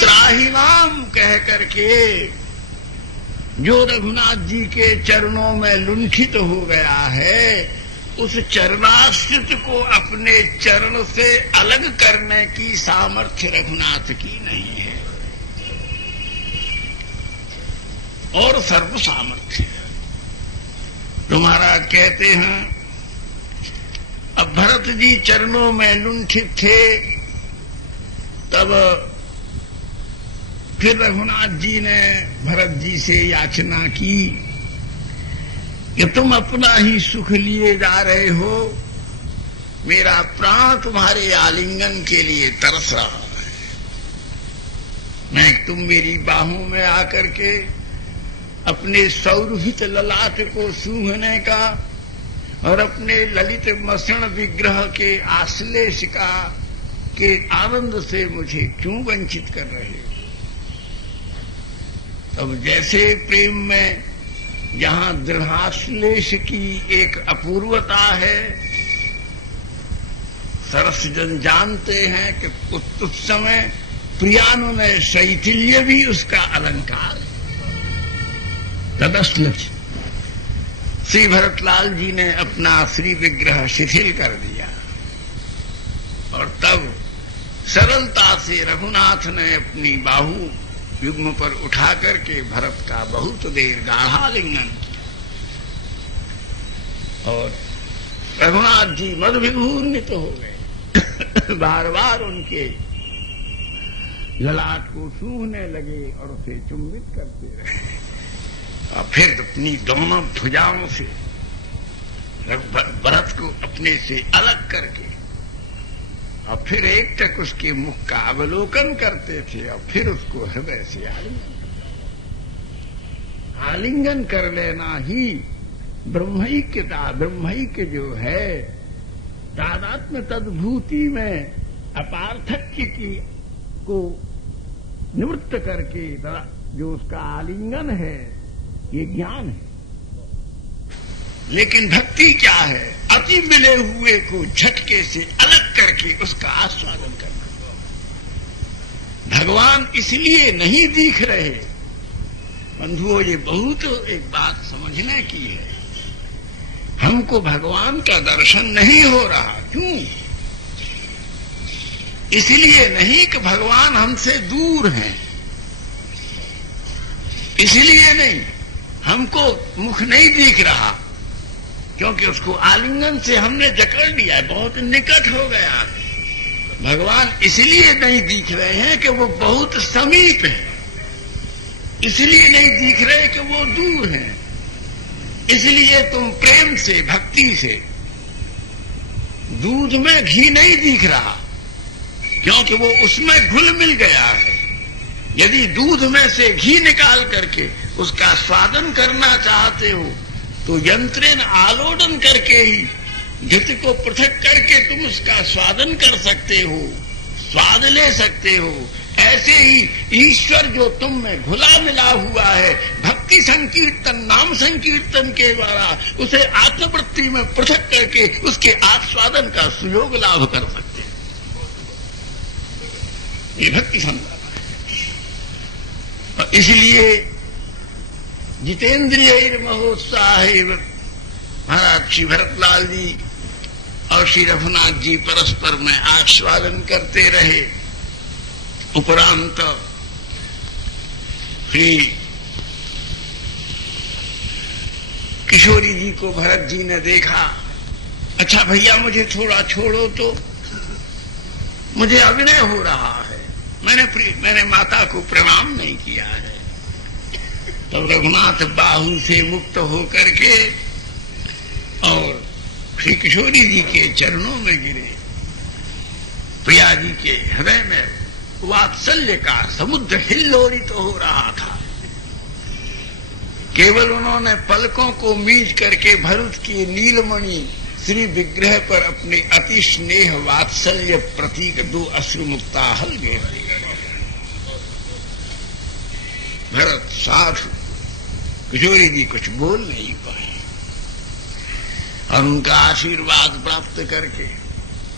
त्राहिमाम कह करके जो रघुनाथ जी के चरणों में लुंठित हो गया है, उस चरणाश्रित को अपने चरण से अलग करने की सामर्थ्य रघुनाथ की नहीं है, और सर्व सामर्थ्य। तो महाराज कहते हैं, अब भरत जी चरणों में लुंठित थे, तब फिर रघुनाथ जी ने भरत जी से याचना की कि तुम अपना ही सुख लिए जा रहे हो, मेरा प्राण तुम्हारे आलिंगन के लिए तरस रहा है। तुम मेरी बाहों में आकर के अपने सौरभित ललाट को सूंघने का और अपने ललित मसण विग्रह के आश्लेष का के आनंद से मुझे क्यों वंचित कर रहे हो? अब जैसे प्रेम में जहां दृढ़ाश्लेष की एक अपूर्वता है, सरस जन जानते हैं कि उस समय प्रियानुनय शैथिल्य भी उसका अलंकार है। तदश्लक्ष श्री भरतलाल जी ने अपना श्री विग्रह शिथिल कर दिया, और तब सरलता से रघुनाथ ने अपनी बाहु युग्म पर उठा करके भरत का बहुत देर गाढ़ा लिंगन किया, और रघुनाथ जी मदविघूर्णित हो गए। बार बार उनके ललाट को सूंघने लगे और उसे चुंबित करते रहे, और फिर अपनी दोनों भुजाओं से भरत को अपने से अलग करके और फिर एक टक उसके मुख का अवलोकन करते थे, और फिर उसको हृदय से आलिंगन कर लेना ही ब्रह्मैक्य जो है तादात्म्य तद्भूति में अपार्थक्य की को निवृत्त करके जो उसका आलिंगन है ये ज्ञान है। लेकिन भक्ति क्या है? अति मिले हुए को झटके से अलग करके उसका आस्वादन करना। भगवान इसलिए नहीं दिख रहे बंधुओं, ये बहुत एक बात समझने की है। हमको भगवान का दर्शन नहीं हो रहा। क्यों? इसलिए नहीं कि भगवान हमसे दूर हैं, इसलिए नहीं, हमको मुख नहीं दिख रहा क्योंकि उसको आलिंगन से हमने जकड़ लिया है, बहुत निकट हो गया। भगवान इसलिए नहीं दिख रहे हैं कि वो बहुत समीप है, इसलिए नहीं दिख रहे कि वो दूर हैं। इसलिए तुम प्रेम से, भक्ति से, दूध में घी नहीं दिख रहा क्योंकि वो उसमें घुल मिल गया है। यदि दूध में से घी निकाल करके उसका स्वादन करना चाहते हो तो यंत्रेण आलोडन करके ही घृत को पृथक करके तुम उसका स्वादन कर सकते हो, स्वाद ले सकते हो। ऐसे ही ईश्वर जो तुम में घुला मिला हुआ है, भक्ति संकीर्तन, नाम संकीर्तन के द्वारा उसे आत्मवृत्ति में पृथक करके उसके आस्वादन का सुयोग लाभ कर सकते हैं। ये भक्ति संतान है। इसलिए जितेंद्रिय महोत्साह महाराज श्री भरतलाल जी और श्री रघुनाथ जी परस्पर में आस्वादन करते रहे। उपरांत श्री किशोरी जी को भरत जी ने देखा, अच्छा भैया मुझे थोड़ा छोड़ो तो, मुझे अभिनय हो रहा है, मैंने माता को प्रणाम नहीं किया है। तब रघुनाथ बाहु से मुक्त होकर के और श्री किशोरी जी के चरणों में गिरे। प्रिया जी के हृदय में वात्सल्य का समुद्र हिल्लोलित हो रहा था। केवल उन्होंने पलकों को मीच करके भरत की नीलमणि श्री विग्रह पर अपने अति स्नेह वात्सल्य प्रतीक 2 अश्रुमुक्ता हल गए। भरत साधु, किशोरी जी कुछ बोल नहीं पाए और उनका आशीर्वाद प्राप्त करके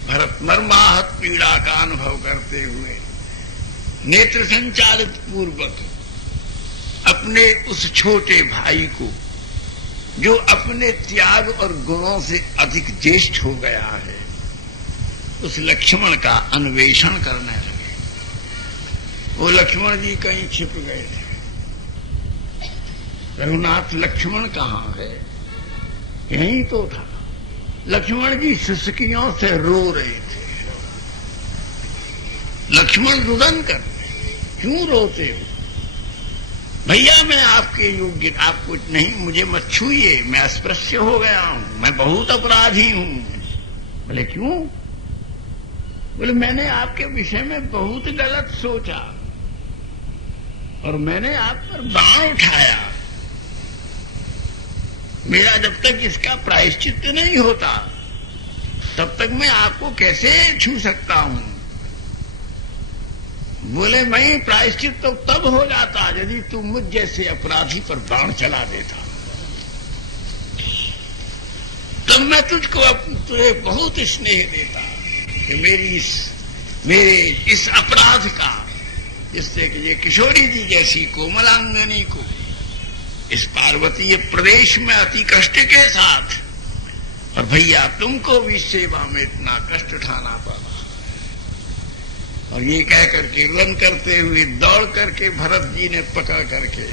भरत मर्माहत पीड़ा का अनुभव करते हुए नेत्र संचालित पूर्वक अपने उस छोटे भाई को, जो अपने त्याग और गुणों से अधिक ज्येष्ठ हो गया है, उस लक्ष्मण का अन्वेषण करने लगे। वो लक्ष्मण जी कहीं छिप गए थे। रघुनाथ लक्ष्मण कहाँ है? यहीं तो था। लक्ष्मण जी सिसकियों से रो रहे थे। लक्ष्मण रुदन कर, क्यों रोते हो? भैया मैं आपके योग्य, आपको नहीं, मुझे मत छूइए, मैं अस्पृश्य हो गया हूं, मैं बहुत अपराधी हूं। बोले क्यों? बोले मैंने आपके विषय में बहुत गलत सोचा और मैंने आप पर बाण उठाया। मेरा जब तक इसका प्रायश्चित नहीं होता तब तक मैं आपको कैसे छू सकता हूं? बोले मैं प्रायश्चित तो तब हो जाता यदि तू मुझ जैसे अपराधी पर बाण चला देता, तब मैं तुझे बहुत स्नेह देता कि मेरे इस अपराध का, जिससे कि ये किशोरी जी जैसी कोमलांगनी को इस पार्वतीय प्रदेश में अति कष्ट के साथ, और भैया तुमको भी सेवा में इतना कष्ट उठाना पड़ा। और ये कह करके रुदन करते हुए दौड़ करके भरत जी ने पकड़ करके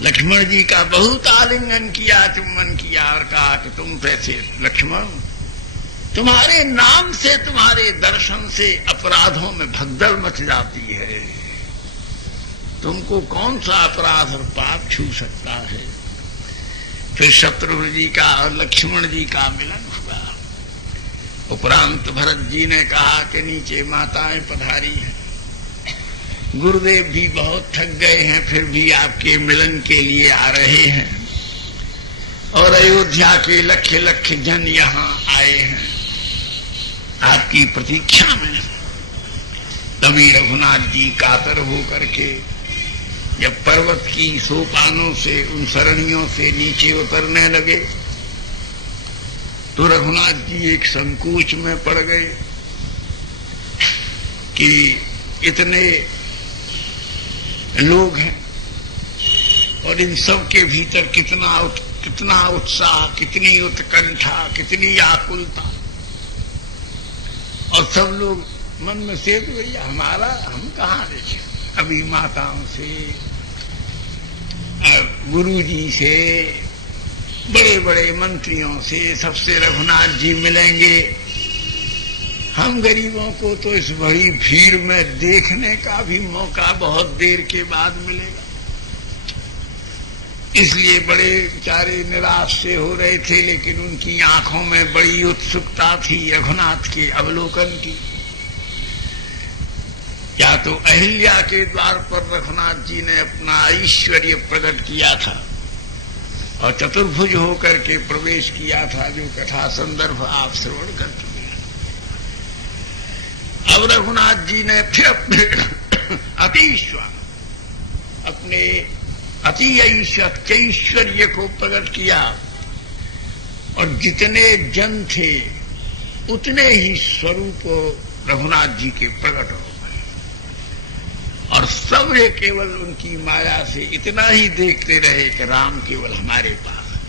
लक्ष्मण जी का बहुत आलिंगन किया, चुम्बन किया और कहा कि तुम कैसे लक्ष्मण, तुम्हारे नाम से, तुम्हारे दर्शन से अपराधों में भगदड़ मच जाती है। तुमको कौन सा अपराध और पाप छू सकता है? फिर शत्रुघ्न जी का और लक्ष्मण जी का मिलन हुआ। उपरांत भरत जी ने कहा कि नीचे माताएं पधारी हैं, गुरुदेव भी बहुत थक गए हैं, फिर भी आपके मिलन के लिए आ रहे हैं और अयोध्या के लख लख जन यहाँ आए हैं आपकी प्रतीक्षा में। तभी रघुनाथ जी कातर होकर के जब पर्वत की सोपानों से, उन सरणियों से नीचे उतरने लगे तो रघुनाथ जी एक संकोच में पड़ गए कि इतने लोग हैं और इन सब के भीतर कितना उत्साह, कितनी उत्कंठा, कितनी आकुलता, और सब लोग मन में से भैया हम कहाँ देखें, अभी माताओं से, गुरुजी से, बड़े बड़े मंत्रियों से, सबसे रघुनाथ जी मिलेंगे। हम गरीबों को तो इस बड़ी भीड़ में देखने का भी मौका बहुत देर के बाद मिलेगा, इसलिए बड़े बेचारे निराश से हो रहे थे, लेकिन उनकी आंखों में बड़ी उत्सुकता थी रघुनाथ के अवलोकन की। या तो अहिल्या के द्वार पर रघुनाथ जी ने अपना ऐश्वर्य प्रकट किया था और चतुर्भुज होकर के प्रवेश किया था, जो कथा संदर्भ आप श्रवण कर चुके हैं। अब रघुनाथ जी ने फिर अपने अपने अति ऐश्वर्य को प्रकट किया और जितने जन थे उतने ही स्वरूप रघुनाथ जी के प्रकट हो गए और सब ये केवल उनकी माया से इतना ही देखते रहे कि राम केवल हमारे पास है,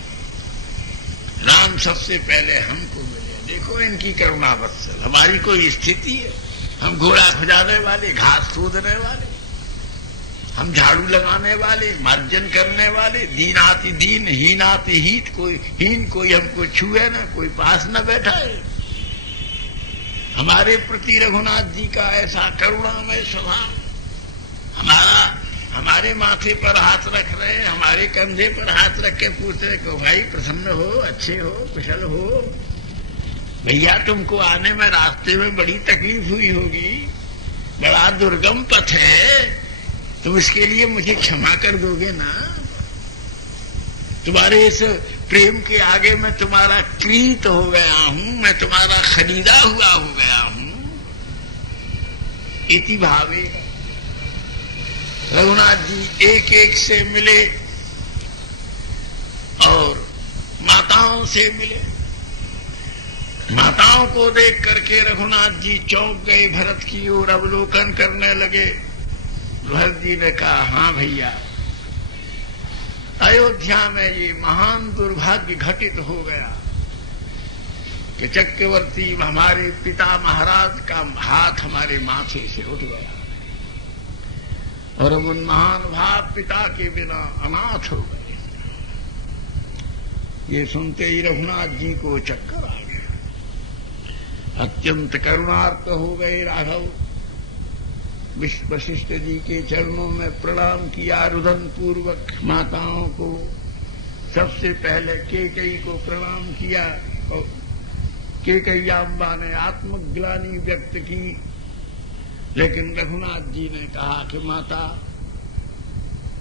राम सबसे पहले हमको मिले। देखो इनकी करुणा वत्सल, हमारी कोई स्थिति है? हम घोड़ा खुजाने वाले, घास खोदने वाले, हम झाड़ू लगाने वाले, मार्जन करने वाले, दीनाति दीन हीनाति हीत, कोई हमको छुए ना, कोई पास न बैठा है। हमारे प्रति रघुनाथ जी का ऐसा करुणामय स्वभाव, हमारे माथे पर हाथ रख रहे, हमारे कंधे पर हाथ रख के पूछ रहे को भाई प्रसन्न हो, अच्छे हो, कुशल हो, भैया तुमको आने में रास्ते में बड़ी तकलीफ हुई होगी, बड़ा दुर्गम पथ है, तुम इसके लिए मुझे क्षमा कर दोगे ना? तुम्हारे इस प्रेम के आगे मैं तुम्हारा क्रीत हो गया हूं, मैं तुम्हारा खरीदा हुआ हो गया हूं। इति भावे रघुनाथ जी एक एक से मिले और माताओं से मिले। माताओं को देख करके रघुनाथ जी चौंक गए, भरत की ओर अवलोकन करने लगे। भरत जी ने कहा, हां भैया, अयोध्या में ये महान दुर्भाग्य घटित हो गया कि चक्रवर्ती हमारे पिता महाराज का हाथ हमारे माथे से उठ गया और अब उन महानुभाव पिता के बिना अनाथ हो गए। ये सुनते ही रघुनाथ जी को चक्कर आ गया, अत्यंत करुणार्त हो गए। राघव वशिष्ठ जी के चरणों में प्रणाम किया रुदन पूर्वक, माताओं को सबसे पहले कैकेयी को प्रणाम किया और कैकेय्याम्बा ने आत्मग्लानि व्यक्त की, लेकिन रघुनाथ जी ने कहा कि माता,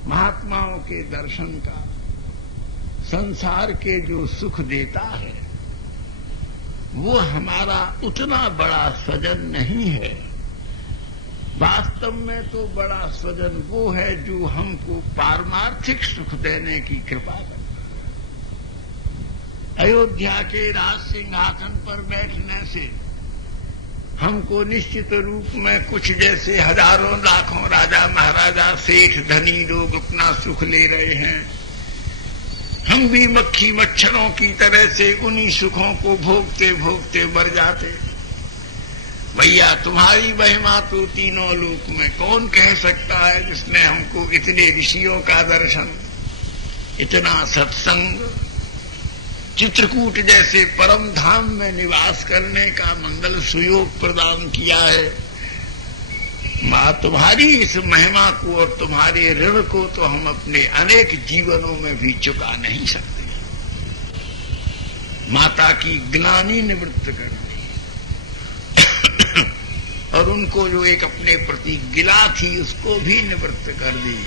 महात्माओं के दर्शन का संसार के जो सुख देता है वो हमारा उतना बड़ा स्वजन नहीं है। वास्तव में तो बड़ा स्वजन वो है जो हमको पारमार्थिक सुख देने की कृपा करता है। अयोध्या के राज सिंहासन पर बैठने से हमको निश्चित रूप में कुछ जैसे हजारों लाखों राजा महाराजा सेठ धनी लोग अपना सुख ले रहे हैं, हम भी मक्खी मच्छरों की तरह से उन्हीं सुखों को भोगते भोगते मर जाते। भैया तुम्हारी महिमा तो तीनों लोक में कौन कह सकता है, जिसने हमको इतने ऋषियों का दर्शन, इतना सत्संग, चित्रकूट जैसे परम धाम में निवास करने का मंगल सुयोग प्रदान किया है। मां, तुम्हारी इस महिमा को और तुम्हारे ऋण को तो हम अपने अनेक जीवनों में भी चुका नहीं सकते। माता की ग्लानि निवृत्त करनी और उनको जो एक अपने प्रति गिला थी उसको भी निवृत्त कर दी।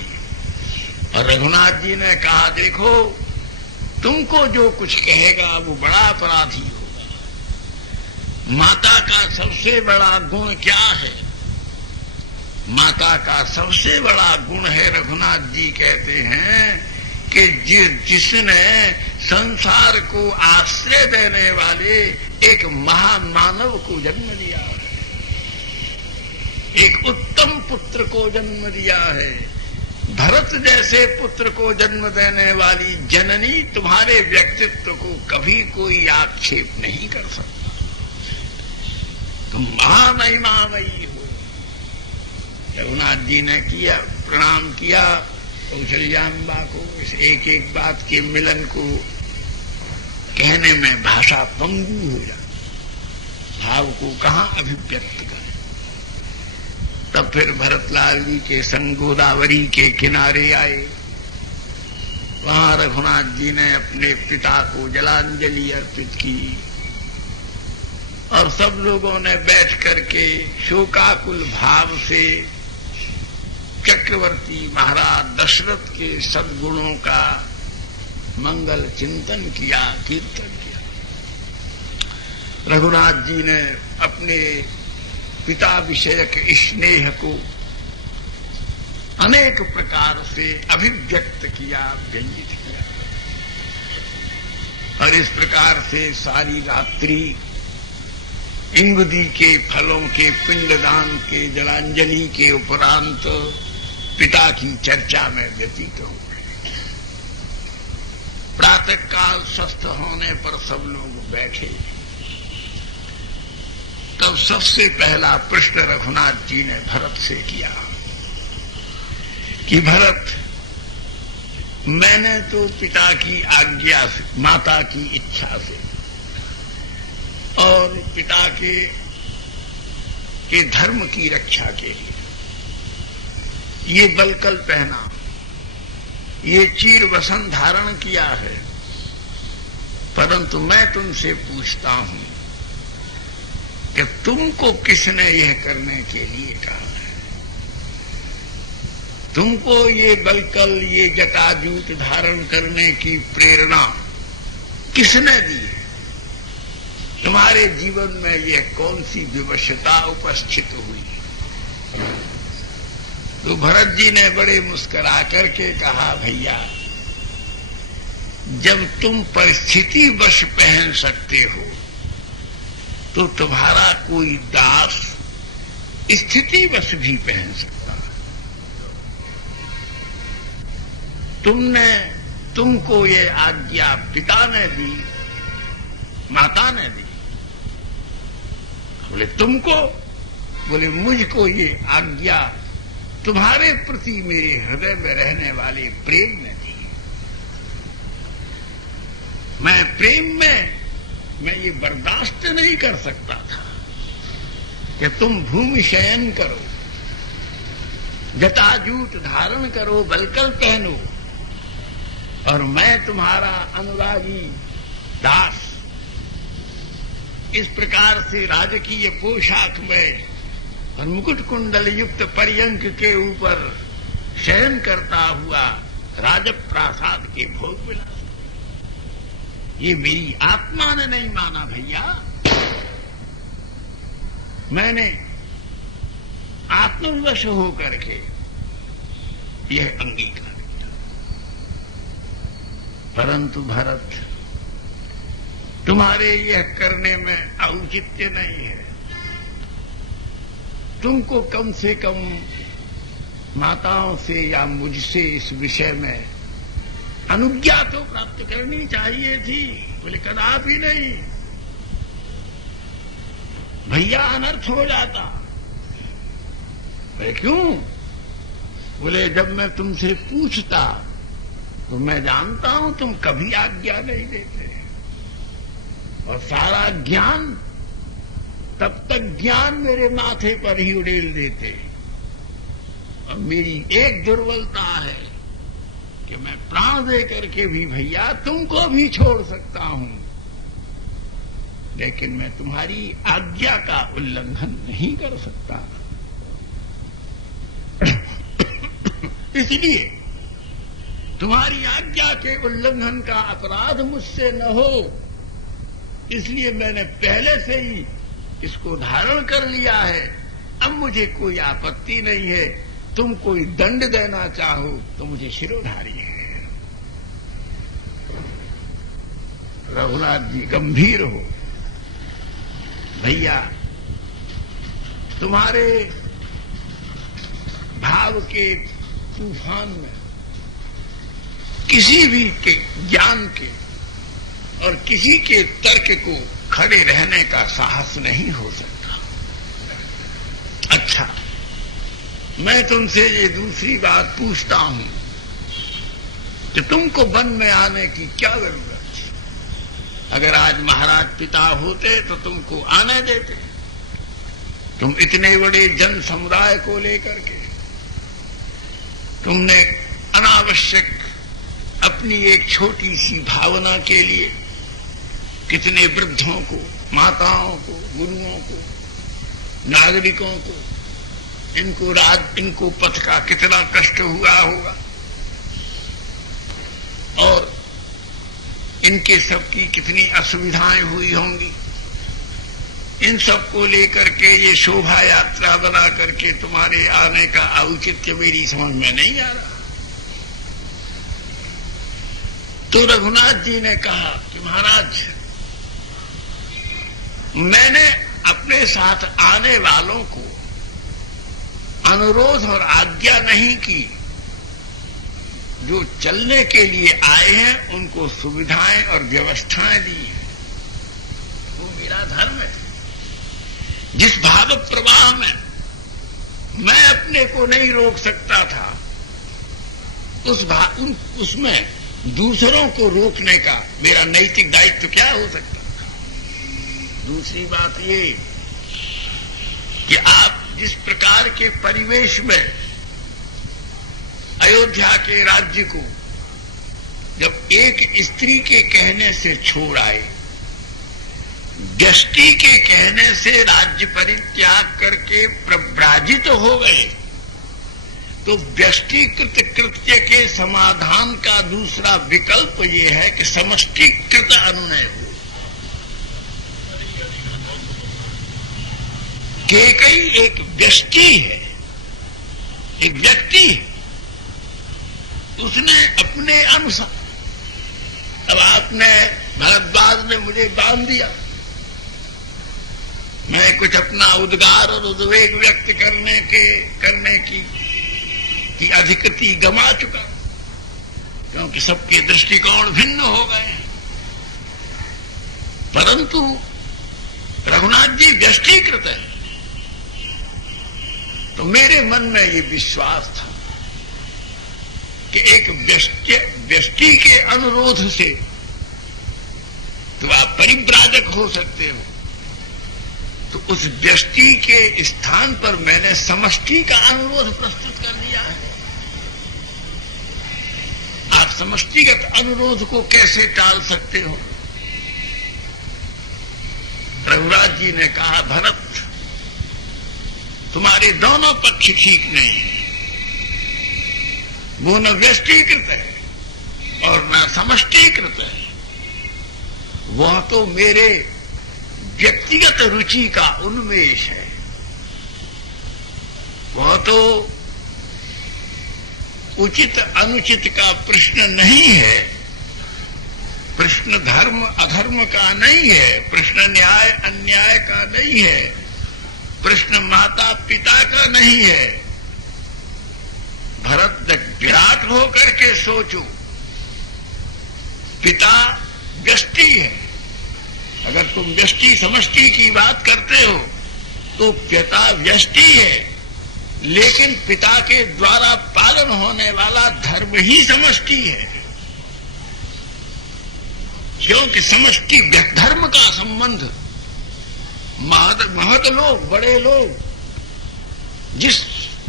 और रघुनाथ जी ने कहा, देखो तुमको जो कुछ कहेगा वो बड़ा अपराधी होगा। माता का सबसे बड़ा गुण क्या है? माता का सबसे बड़ा गुण है, रघुनाथ जी कहते हैं कि जिसने संसार को आश्रय देने वाले एक महामानव को जन्म दिया है, एक उत्तम पुत्र को जन्म दिया है। भरत जैसे पुत्र को जन्म देने वाली जननी तुम्हारे व्यक्तित्व को कभी कोई आक्षेप नहीं कर सकता। तुम महामहिमामयी हो। रघुनाथ जी ने किया, प्रणाम किया कौशल्याम्बा को। इस एक एक बात के मिलन को कहने में भाषा पंगु हो जाती, भाव को कहां अभिव्यक्त करें। तब फिर भरतलाल जी के संग गोदावरी के किनारे आए। वहां रघुनाथ जी ने अपने पिता को जलांजलि अर्पित की और सब लोगों ने बैठ करके शोकाकुल भाव से चक्रवर्ती महाराज दशरथ के सद्गुणों का मंगल चिंतन किया, कीर्तन किया। रघुनाथ जी ने अपने पिता विषयक स्नेह को अनेक प्रकार से अभिव्यक्त किया, व्यंजित किया। और इस प्रकार से सारी रात्रि इंगुदी के फलों के पिंडदान के जलांजलि के उपरांत पिता की चर्चा में व्यतीत हो गई। प्रातःकाल स्वस्थ होने पर सब लोग बैठे। तब सबसे पहला प्रश्न रघुनाथ जी ने भरत से किया कि भरत, मैंने तो पिता की आज्ञा से, माता की इच्छा से और पिता के धर्म की रक्षा के लिए ये बलकल पहना, ये चीर वसन धारण किया है, परंतु मैं तुमसे पूछता हूं कि तुमको किसने यह करने के लिए कहा है? तुमको ये बलकल, ये जटाजूट धारण करने की प्रेरणा किसने दी है? तुम्हारे जीवन में यह कौन सी विवशता उपस्थित हुई? तो भरत जी ने बड़े मुस्कुरा करके कहा, भैया जब तुम परिस्थिति वश पहन सकते हो तो तुम्हारा कोई दास स्थिति वश भी पहन सकता है। तुमको ये आज्ञा पिता ने दी, माता ने दी। बोले तुमको? बोले मुझको ये आज्ञा तुम्हारे प्रति मेरे हृदय में रहने वाले प्रेम ने दी। मैं प्रेम में मैं ये बर्दाश्त नहीं कर सकता था कि तुम भूमि शयन करो, जटाजूट धारण करो, बलकल पहनो और मैं तुम्हारा अनुरागी दास इस प्रकार से राजकीय पोशाक में और मुकुट कुंडल युक्त पर्यंक के ऊपर शयन करता हुआ राजप्रासाद के भोग विलास। ये मेरी आत्मा ने नहीं माना भैया, मैंने आत्मवश होकर के यह अंगीकार किया। परंतु भरत, तुम्हारे यह करने में औचित्य नहीं है। तुमको कम से कम माताओं से या मुझसे इस विषय में अनुज्ञा तो प्राप्त करनी चाहिए थी। बोले कदापि नहीं भैया, अनर्थ हो जाता। बोले क्यों? बोले जब मैं तुमसे पूछता तो मैं जानता हूं तुम कभी आज्ञा नहीं देते और सारा ज्ञान, तब तक ज्ञान मेरे माथे पर ही उड़ेल देते। और मेरी एक दुर्बलता है कि मैं प्राण दे करके भी भैया तुमको भी छोड़ सकता हूं। लेकिन मैं तुम्हारी आज्ञा का उल्लंघन नहीं कर सकता। इसलिए तुम्हारी आज्ञा के उल्लंघन का अपराध मुझसे न हो, इसलिए मैंने पहले से ही इसको धारण कर लिया है। अब मुझे कोई आपत्ति नहीं है। तुम कोई दंड देना चाहो तो मुझे शिरोधारी है। रघुनाथ जी गंभीर हो, भैया तुम्हारे भाव के तूफान में किसी भी के ज्ञान के और किसी के तर्क को खड़े रहने का साहस नहीं हो सकता। अच्छा, मैं तुमसे ये दूसरी बात पूछता हूं कि तुमको वन में आने की क्या जरूरत थी? अगर आज महाराज पिता होते तो तुमको आने देते। तुम इतने बड़े जन समुदाय को लेकर के तुमने अनावश्यक अपनी एक छोटी सी भावना के लिए कितने वृद्धों को, माताओं को, गुरुओं को, नागरिकों को, इनको पथ का कितना कष्ट हुआ होगा और इनके सबकी कितनी असुविधाएं हुई होंगी। इन सबको लेकर के ये शोभा यात्रा बना करके तुम्हारे आने का औचित्य मेरी समझ में नहीं आ रहा। तो रघुनाथ जी ने कहा कि महाराज, मैंने अपने साथ आने वालों को अनुरोध और आज्ञा नहीं की। जो चलने के लिए आए हैं उनको सुविधाएं और व्यवस्थाएं दी। वो मेरा धर्म है। जिस भाव प्रवाह में मैं अपने को नहीं रोक सकता था, उसमें दूसरों को रोकने का मेरा नैतिक दायित्व क्या हो सकता था? दूसरी बात ये कि आप जिस प्रकार के परिवेश में अयोध्या के राज्य को जब एक स्त्री के कहने से छोड़ आए, व्यष्टि के कहने से राज्य परित्याग करके प्रव्राजित हो गए, तो व्यष्टिकृत कृत्य के समाधान का दूसरा विकल्प ये है कि समष्टिकृत अनुनय हो। केकई एक व्यष्टि है, एक व्यक्ति है, उसने अपने अनुसार, अब आपने भरद्वाज ने मुझे बांध दिया, मैं कुछ अपना उद्गार और उद्वेग व्यक्त करने की अधिकृति गंवा चुका, क्योंकि सबके दृष्टिकोण भिन्न हो गए। परंतु रघुनाथ जी व्यष्टिकृत है, तो मेरे मन में ये विश्वास था कि एक व्यष्टि के अनुरोध से तो आप परिव्राजक हो सकते हो, तो उस व्यष्टि के स्थान पर मैंने समष्टि का अनुरोध प्रस्तुत कर दिया है। आप समष्टिगत अनुरोध को कैसे टाल सकते हो? रघुराज जी ने कहा, भरत, तुम्हारे दोनों पक्ष ठीक नहीं है। वो न व्यष्टिकृत है और न समष्टिकृत है। वह तो मेरे व्यक्तिगत रुचि का उन्मेष है। वह तो उचित अनुचित का प्रश्न नहीं है, प्रश्न धर्म अधर्म का नहीं है, प्रश्न न्याय अन्याय का नहीं है, प्रश्न माता पिता का नहीं है। भरत, विराट होकर के सोचो, पिता व्यष्टि है। अगर तुम व्यष्टि समष्टि की बात करते हो तो पिता व्यष्टि है, लेकिन पिता के द्वारा पालन होने वाला धर्म ही समष्टि है, क्योंकि समष्टि धर्म का संबंध महत लोग, बड़े लोग जिस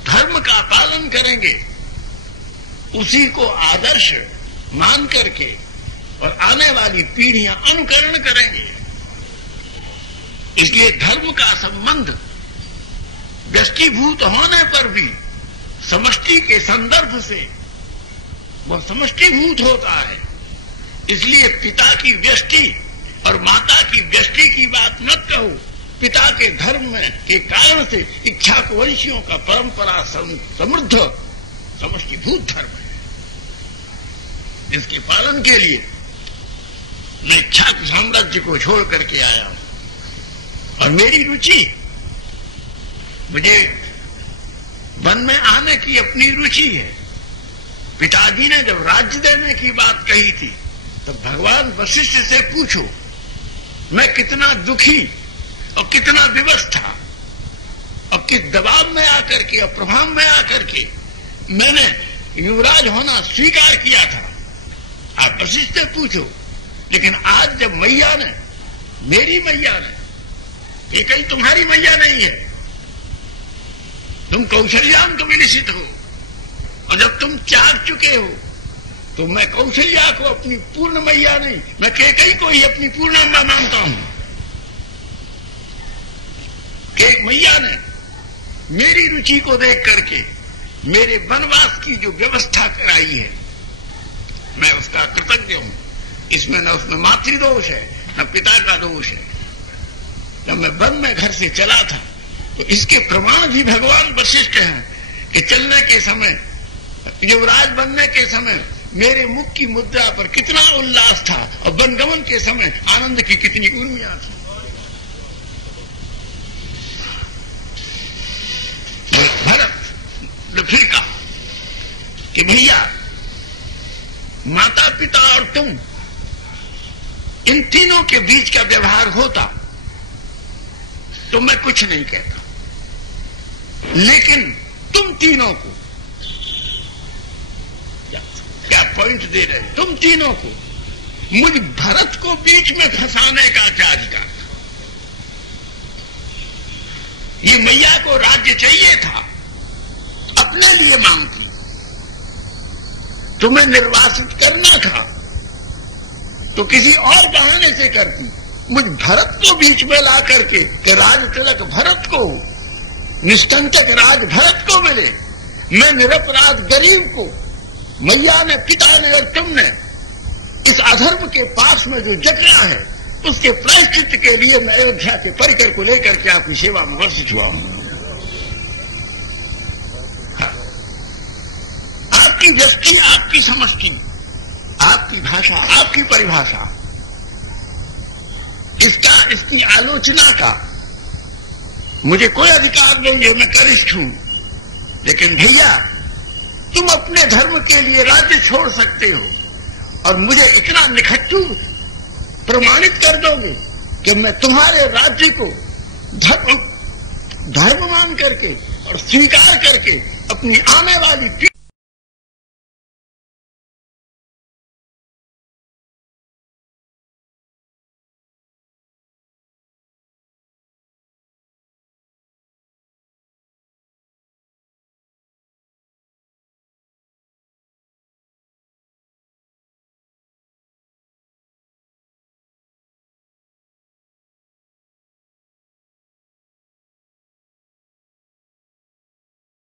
धर्म का पालन करेंगे उसी को आदर्श मान करके और आने वाली पीढ़ियां अनुकरण करेंगे। इसलिए धर्म का संबंध व्यष्टिभूत होने पर भी समष्टि के संदर्भ से वह समष्टिभूत होता है। इसलिए पिता की व्यष्टि और माता की व्यष्टि की बात मत कहो। पिता के धर्म में के कारण से इक्ष्वाकुवंशियों का परंपरा समृद्ध समष्टिभूत धर्म है। इसके पालन के लिए मैं इक्ष्वाकु साम्राज्य को छोड़ करके आया हूं। और मेरी रुचि, मुझे वन में आने की अपनी रुचि है। पिताजी ने जब राज्य देने की बात कही थी तो भगवान वशिष्ठ से पूछो मैं कितना दुखी और कितना विवश था और किस दबाव में आकर के और प्रभाव में आकर के मैंने युवराज होना स्वीकार किया था। आप वशिष्ठ से पूछो। लेकिन आज जब मैया ने, मेरी मैया ने, ये कहीं तुम्हारी मैया नहीं है, तुम कौशल्याम तो विनिश्चित हो, और जब तुम त्याग चुके हो तो मैं कौशल्या को अपनी पूर्ण मैया नहीं, मैं कैकेयी को ही अपनी पूर्ण अम्मा मानता हूं। एक मैया ने मेरी रुचि को देख करके मेरे वनवास की जो व्यवस्था कराई है, मैं उसका कृतज्ञ हूं। इसमें न उसमें मातृदोष है न पिता का दोष है। जब मैं वन में घर से चला था तो इसके प्रमाण भी भगवान वशिष्ठ हैं कि चलने के समय, युवराज बनने के समय मेरे मुख की मुद्रा पर कितना उल्लास था और वनगमन के समय आनंद की कितनी उर्मियां थी। भरत ने फिर कहा कि भैया, माता पिता और तुम, इन तीनों के बीच का व्यवहार होता तो मैं कुछ नहीं कहता, लेकिन तुम तीनों को, क्या पॉइंट दे रहे, तुम तीनों को मुझ भरत को बीच में फंसाने का क्या अधिकार था? ये मैया को राज्य चाहिए था, अपने लिए मांगती, तुम्हें निर्वासित करना था तो किसी और बहाने से करती। मुझ भरत को बीच में ला करके कि राज तिलक भरत को, निष्कंटक राज भरत को मिले, मैं निरपराध गरीब को, मैया ने, पिता ने और तुमने इस अधर्म के पास में जो जकड़ा है उसके प्रायश्चित के लिए मैं अयोध्या के परिकर को लेकर के आपकी सेवा में वर्षित हुआ हूं। आपकी व्यष्टि, आपकी समष्टि, आपकी भाषा, आपकी परिभाषा, इसकी आलोचना का मुझे कोई अधिकार नहीं है, मैं कनिष्ठ हूं। लेकिन भैया, तुम अपने धर्म के लिए राज्य छोड़ सकते हो और मुझे इतना निखट्टू प्रमाणित कर दोगे कि मैं तुम्हारे राज्य को धर्म मान करके और स्वीकार करके अपनी आने वाली